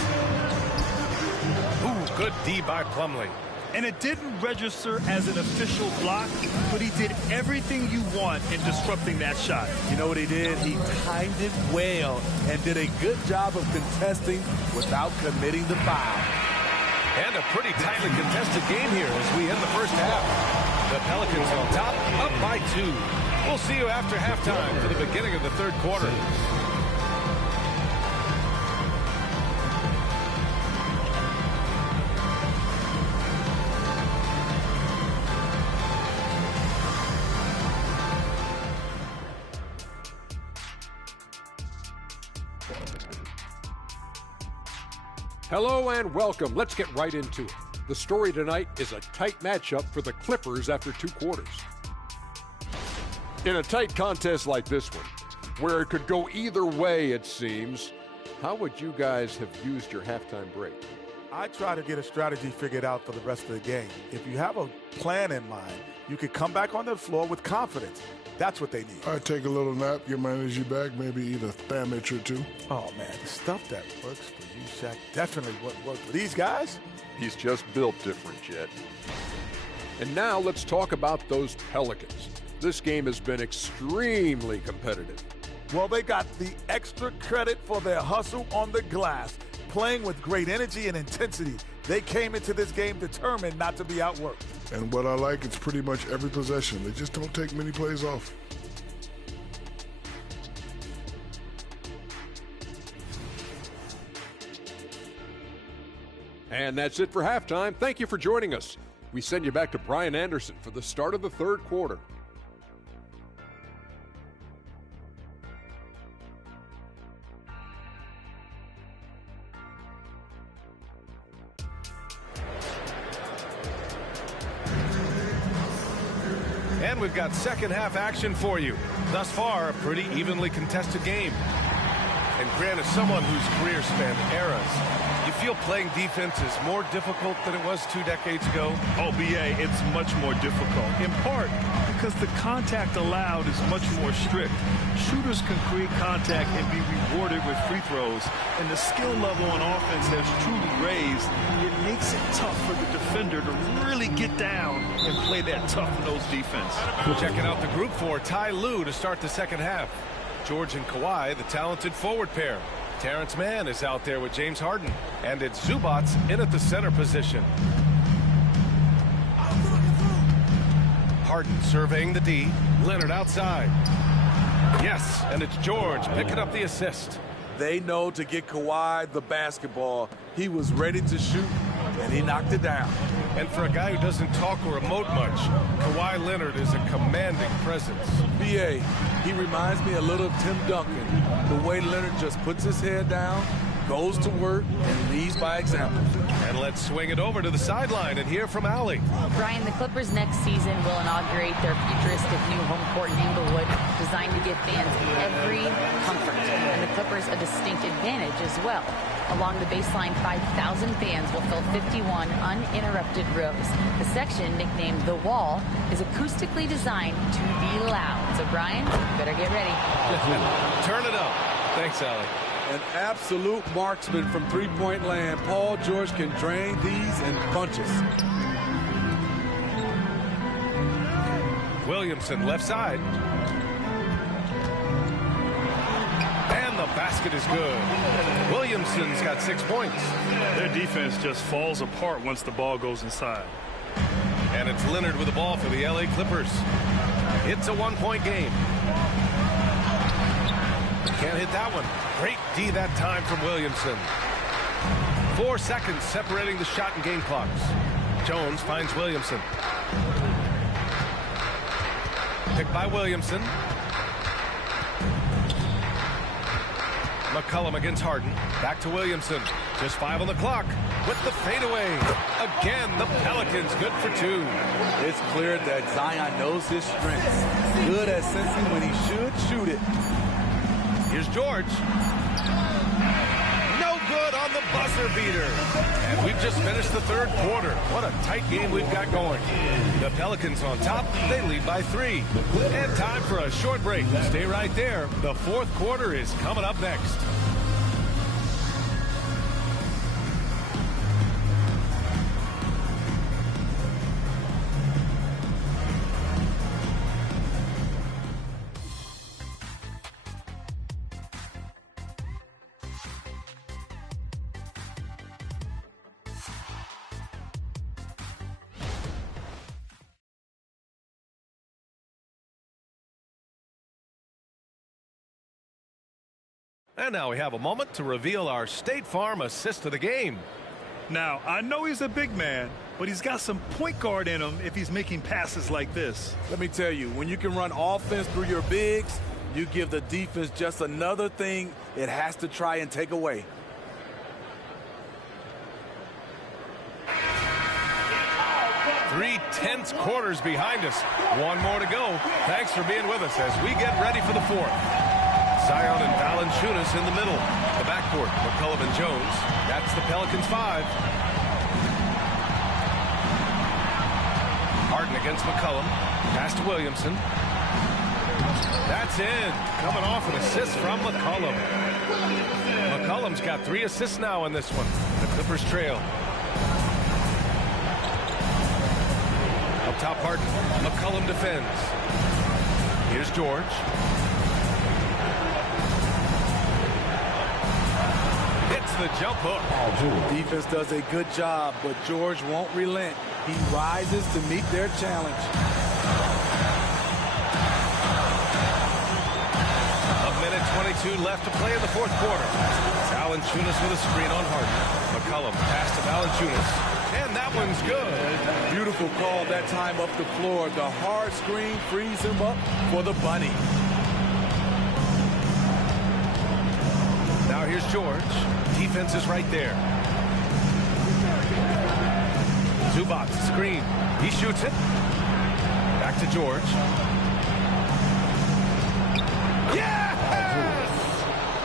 Ooh, good D by Plumlee. And it didn't register as an official block, but he did everything you want in disrupting that shot. You know what he did? He timed it well and did a good job of contesting without committing the foul. And a pretty tightly contested game here as we end the first half. The Pelicans on top, up by 2. We'll see you after halftime for the beginning of the third quarter. Hello and welcome. Let's get right into it. The story tonight is a tight matchup for the Clippers after 2 quarters. In a tight contest like this one, where it could go either way, it seems, how would you guys have used your halftime break? I try to get a strategy figured out for the rest of the game. If you have a plan in mind, you can come back on the floor with confidence. That's what they need. I'd take a little nap, get my energy back, maybe eat a sandwich or 2. Oh, man, the stuff that works for you, Shaq, definitely wouldn't work for these guys. He's just built different, Jet. And now let's talk about those Pelicans. This game has been extremely competitive. Well, they got the extra credit for their hustle on the glass, playing with great energy and intensity. They came into this game determined not to be outworked. And what I like, it's pretty much every possession. They just don't take many plays off. And that's it for halftime. Thank you for joining us. We send you back to Brian Anderson for the start of the third quarter. And we've got second half action for you. Thus far, a pretty evenly contested game. And Grant, as someone whose career spanned eras, you feel playing defense is more difficult than it was 2 decades ago? Oh, B.A., it's much more difficult, in part because the contact allowed is much more strict. Shooters can create contact and be rewarded with free throws, and the skill level on offense has truly raised. It makes it tough for the defender to really get down and play that tough-nosed defense. Checking out the group for Ty Lue to start the second half. George and Kawhi, the talented forward pair. Terrence Mann is out there with James Harden. And it's Zubac in at the center position. Harden surveying the D. Leonard outside. Yes, and it's George picking up the assist. They know to get Kawhi the basketball. He was ready to shoot, and he knocked it down. And for a guy who doesn't talk or emote much, Kawhi Leonard is a commanding presence. B.A., he reminds me a little of Tim Duncan. The way Leonard just puts his head down, goes to work, and leads by example. And let's swing it over to the sideline and hear from Allie. Brian, the Clippers next season will inaugurate their futuristic new home court in Inglewood, designed to give fans every comfort, and the Clippers a distinct advantage as well. Along the baseline, 5,000 fans will fill 51 uninterrupted rows. The section, nicknamed The Wall, is acoustically designed to be loud. So, Brian, you better get ready. Turn it up. Thanks, Allie. An absolute marksman from three-point land. Paul George can drain these in bunches. Williamson left side. And the basket is good. Williamson's got 6 points. Their defense just falls apart once the ball goes inside. And it's Leonard with the ball for the LA Clippers. It's a 1-point game. Can't hit that one. Great D that time from Williamson. 4 seconds separating the shot and game clocks. Jones finds Williamson. Picked by Williamson. McCollum against Harden. Back to Williamson. Just 5 on the clock with the fadeaway. Again, the Pelicans good for 2. It's clear that Zion knows his strengths. Good at sensing when he should shoot it. Here's George. No good on the buzzer beater. And we've just finished the third quarter. What a tight game we've got going. The Pelicans on top. They lead by 3. And time for a short break. Stay right there. The fourth quarter is coming up next. And now we have a moment to reveal our State Farm assist of the game. Now, I know he's a big man, but he's got some point guard in him if he's making passes like this. Let me tell you, when you can run offense through your bigs, you give the defense just another thing it has to try and take away. Three tense quarters behind us. One more to go. Thanks for being with us as we get ready for the fourth. Zion and Valanciunas in the middle. The backcourt, McCollum and Jones. That's the Pelicans 5. Harden against McCollum. Pass to Williamson. That's in. Coming off an assist from McCollum. McCollum's got 3 assists now in this one. The Clippers trail. Up top, Harden. McCollum defends. Here's George. The jump hook. Defense does a good job, but George won't relent. He rises to meet their challenge. A minute 22 left to play in the fourth quarter. Valanciunas with a screen on Harden. McCollum pass to Valanciunas. And that one's good. Beautiful call that time up the floor. The hard screen frees him up for the bunny. Now here's George. Defense is right there. Zubac screen. He shoots it. Back to George. Yes!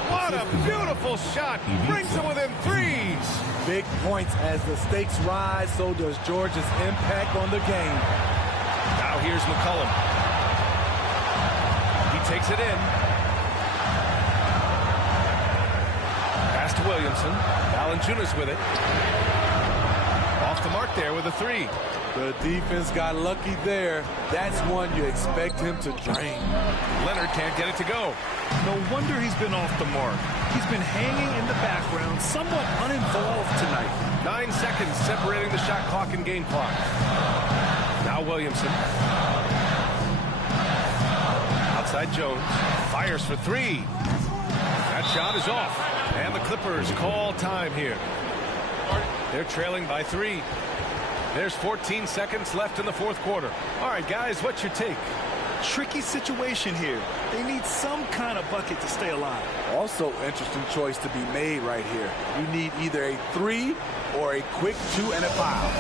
What a beautiful shot. Brings him within 3s. Big points as the stakes rise, so does George's impact on the game. Now here's McCollum. He takes it in. Williamson. Valanciunas with it. Off the mark there with a 3. The defense got lucky there. That's one you expect him to drain. Leonard can't get it to go. No wonder he's been off the mark. He's been hanging in the background, somewhat uninvolved tonight. 9 seconds separating the shot clock and game clock. Now Williamson. Outside Jones. Fires for 3. That shot is off. And the Clippers call time here. They're trailing by 3. There's 14 seconds left in the fourth quarter. All right, guys, what's your take? Tricky situation here. They need some kind of bucket to stay alive. Also, interesting choice to be made right here. You need either a 3 or a quick 2 and a foul.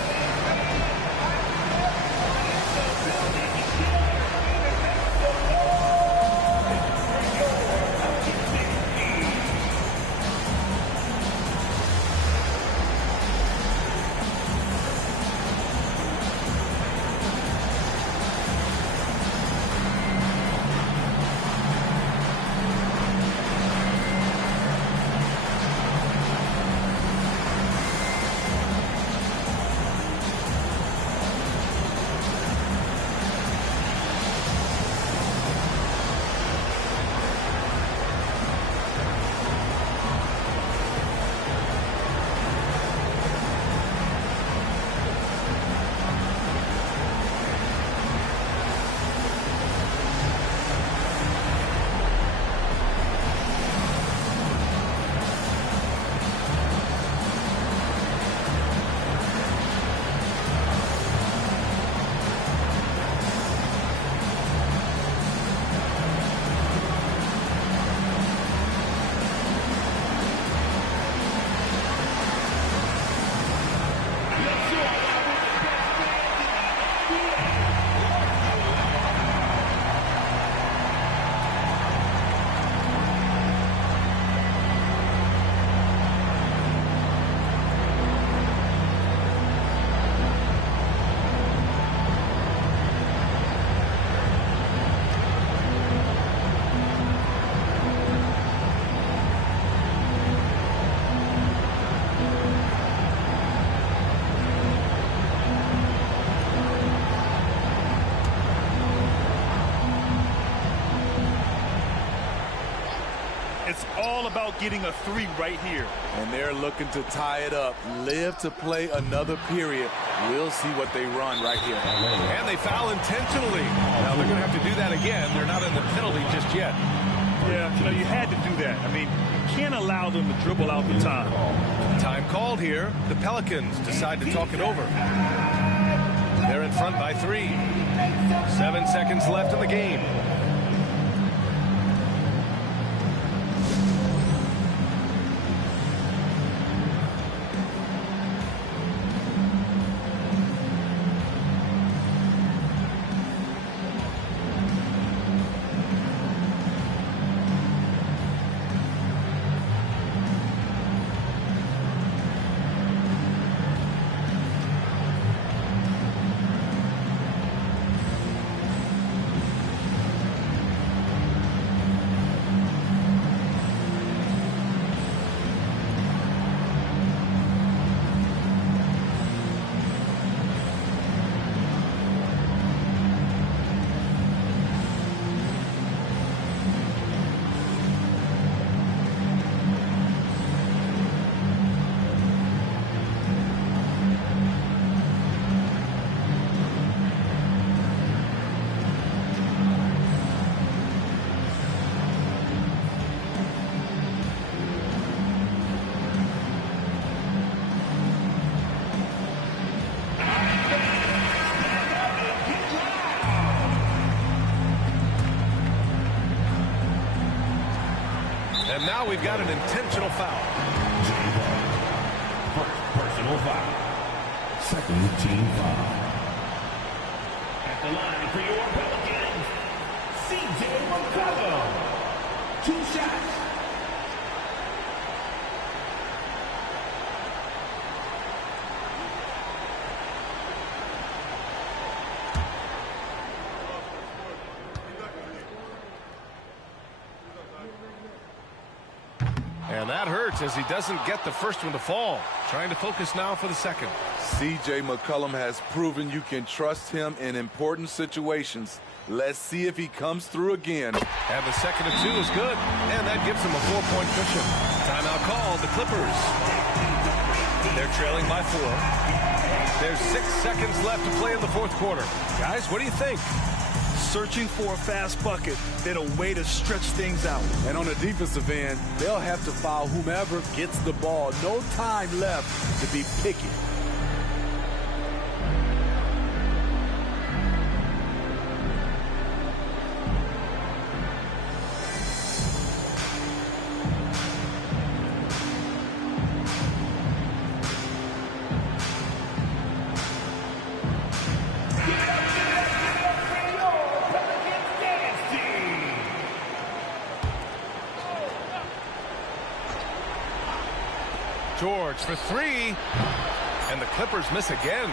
all about getting a 3 right here. And they're looking to tie it up. Live to play another period. We'll see what they run right here. And they foul intentionally. Now they're going to have to do that again. They're not in the penalty just yet. Yeah, you know, you had to do that. I mean, you can't allow them to dribble out the time. Time called here. The Pelicans decide to talk it over. They're in front by 3. 7 seconds left in the game. And now we've got an intentional foul. First personal foul. Second team foul. At the line for your Pelicans, C.J. McCollum. 2 shots. And that hurts as he doesn't get the first one to fall. Trying to focus now for the second. C.J. McCollum has proven you can trust him in important situations. Let's see if he comes through again. And the second of 2 is good. And that gives him a 4-point cushion. Timeout called, the Clippers. They're trailing by 4. There's 6 seconds left to play in the fourth quarter. Guys, what do you think? Searching for a fast bucket, then a way to stretch things out. And on the defensive end, they'll have to foul whomever gets the ball. No time left to be picky. George for 3, and the Clippers miss again.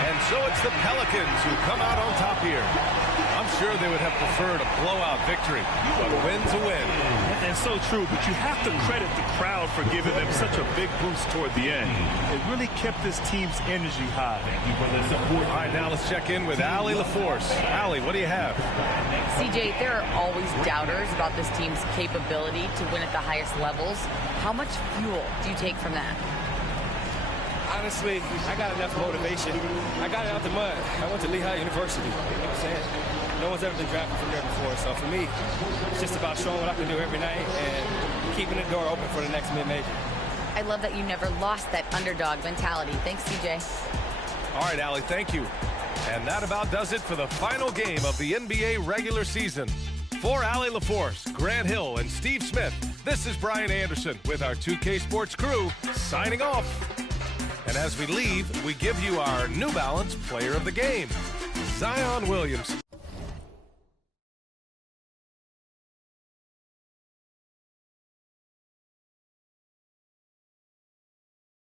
And so it's the Pelicans who come out on top here. I'm sure they would have preferred a blowout victory, but a win's a win. And so true, but you have to credit the crowd for giving them such a big boost toward the end. It really kept this team's energy high. Thank you for the support. All right, now let's check in with Allie LaForce. Allie, what do you have? CJ, there are always doubters about this team's capability to win at the highest levels. How much fuel do you take from that? Honestly, I got enough motivation. I got it out the mud. I went to Lehigh University. You know what I'm saying? No one's ever been drafted from there before. So for me, it's just about showing what I can do every night and keeping the door open for the next mid-major. I love that you never lost that underdog mentality. Thanks, CJ. All right, Allie, thank you. And that about does it for the final game of the NBA regular season. For Allie LaForce, Grant Hill, and Steve Smith, this is Brian Anderson with our 2K Sports crew signing off. And as we leave, we give you our New Balance Player of the Game, Zion Williamson.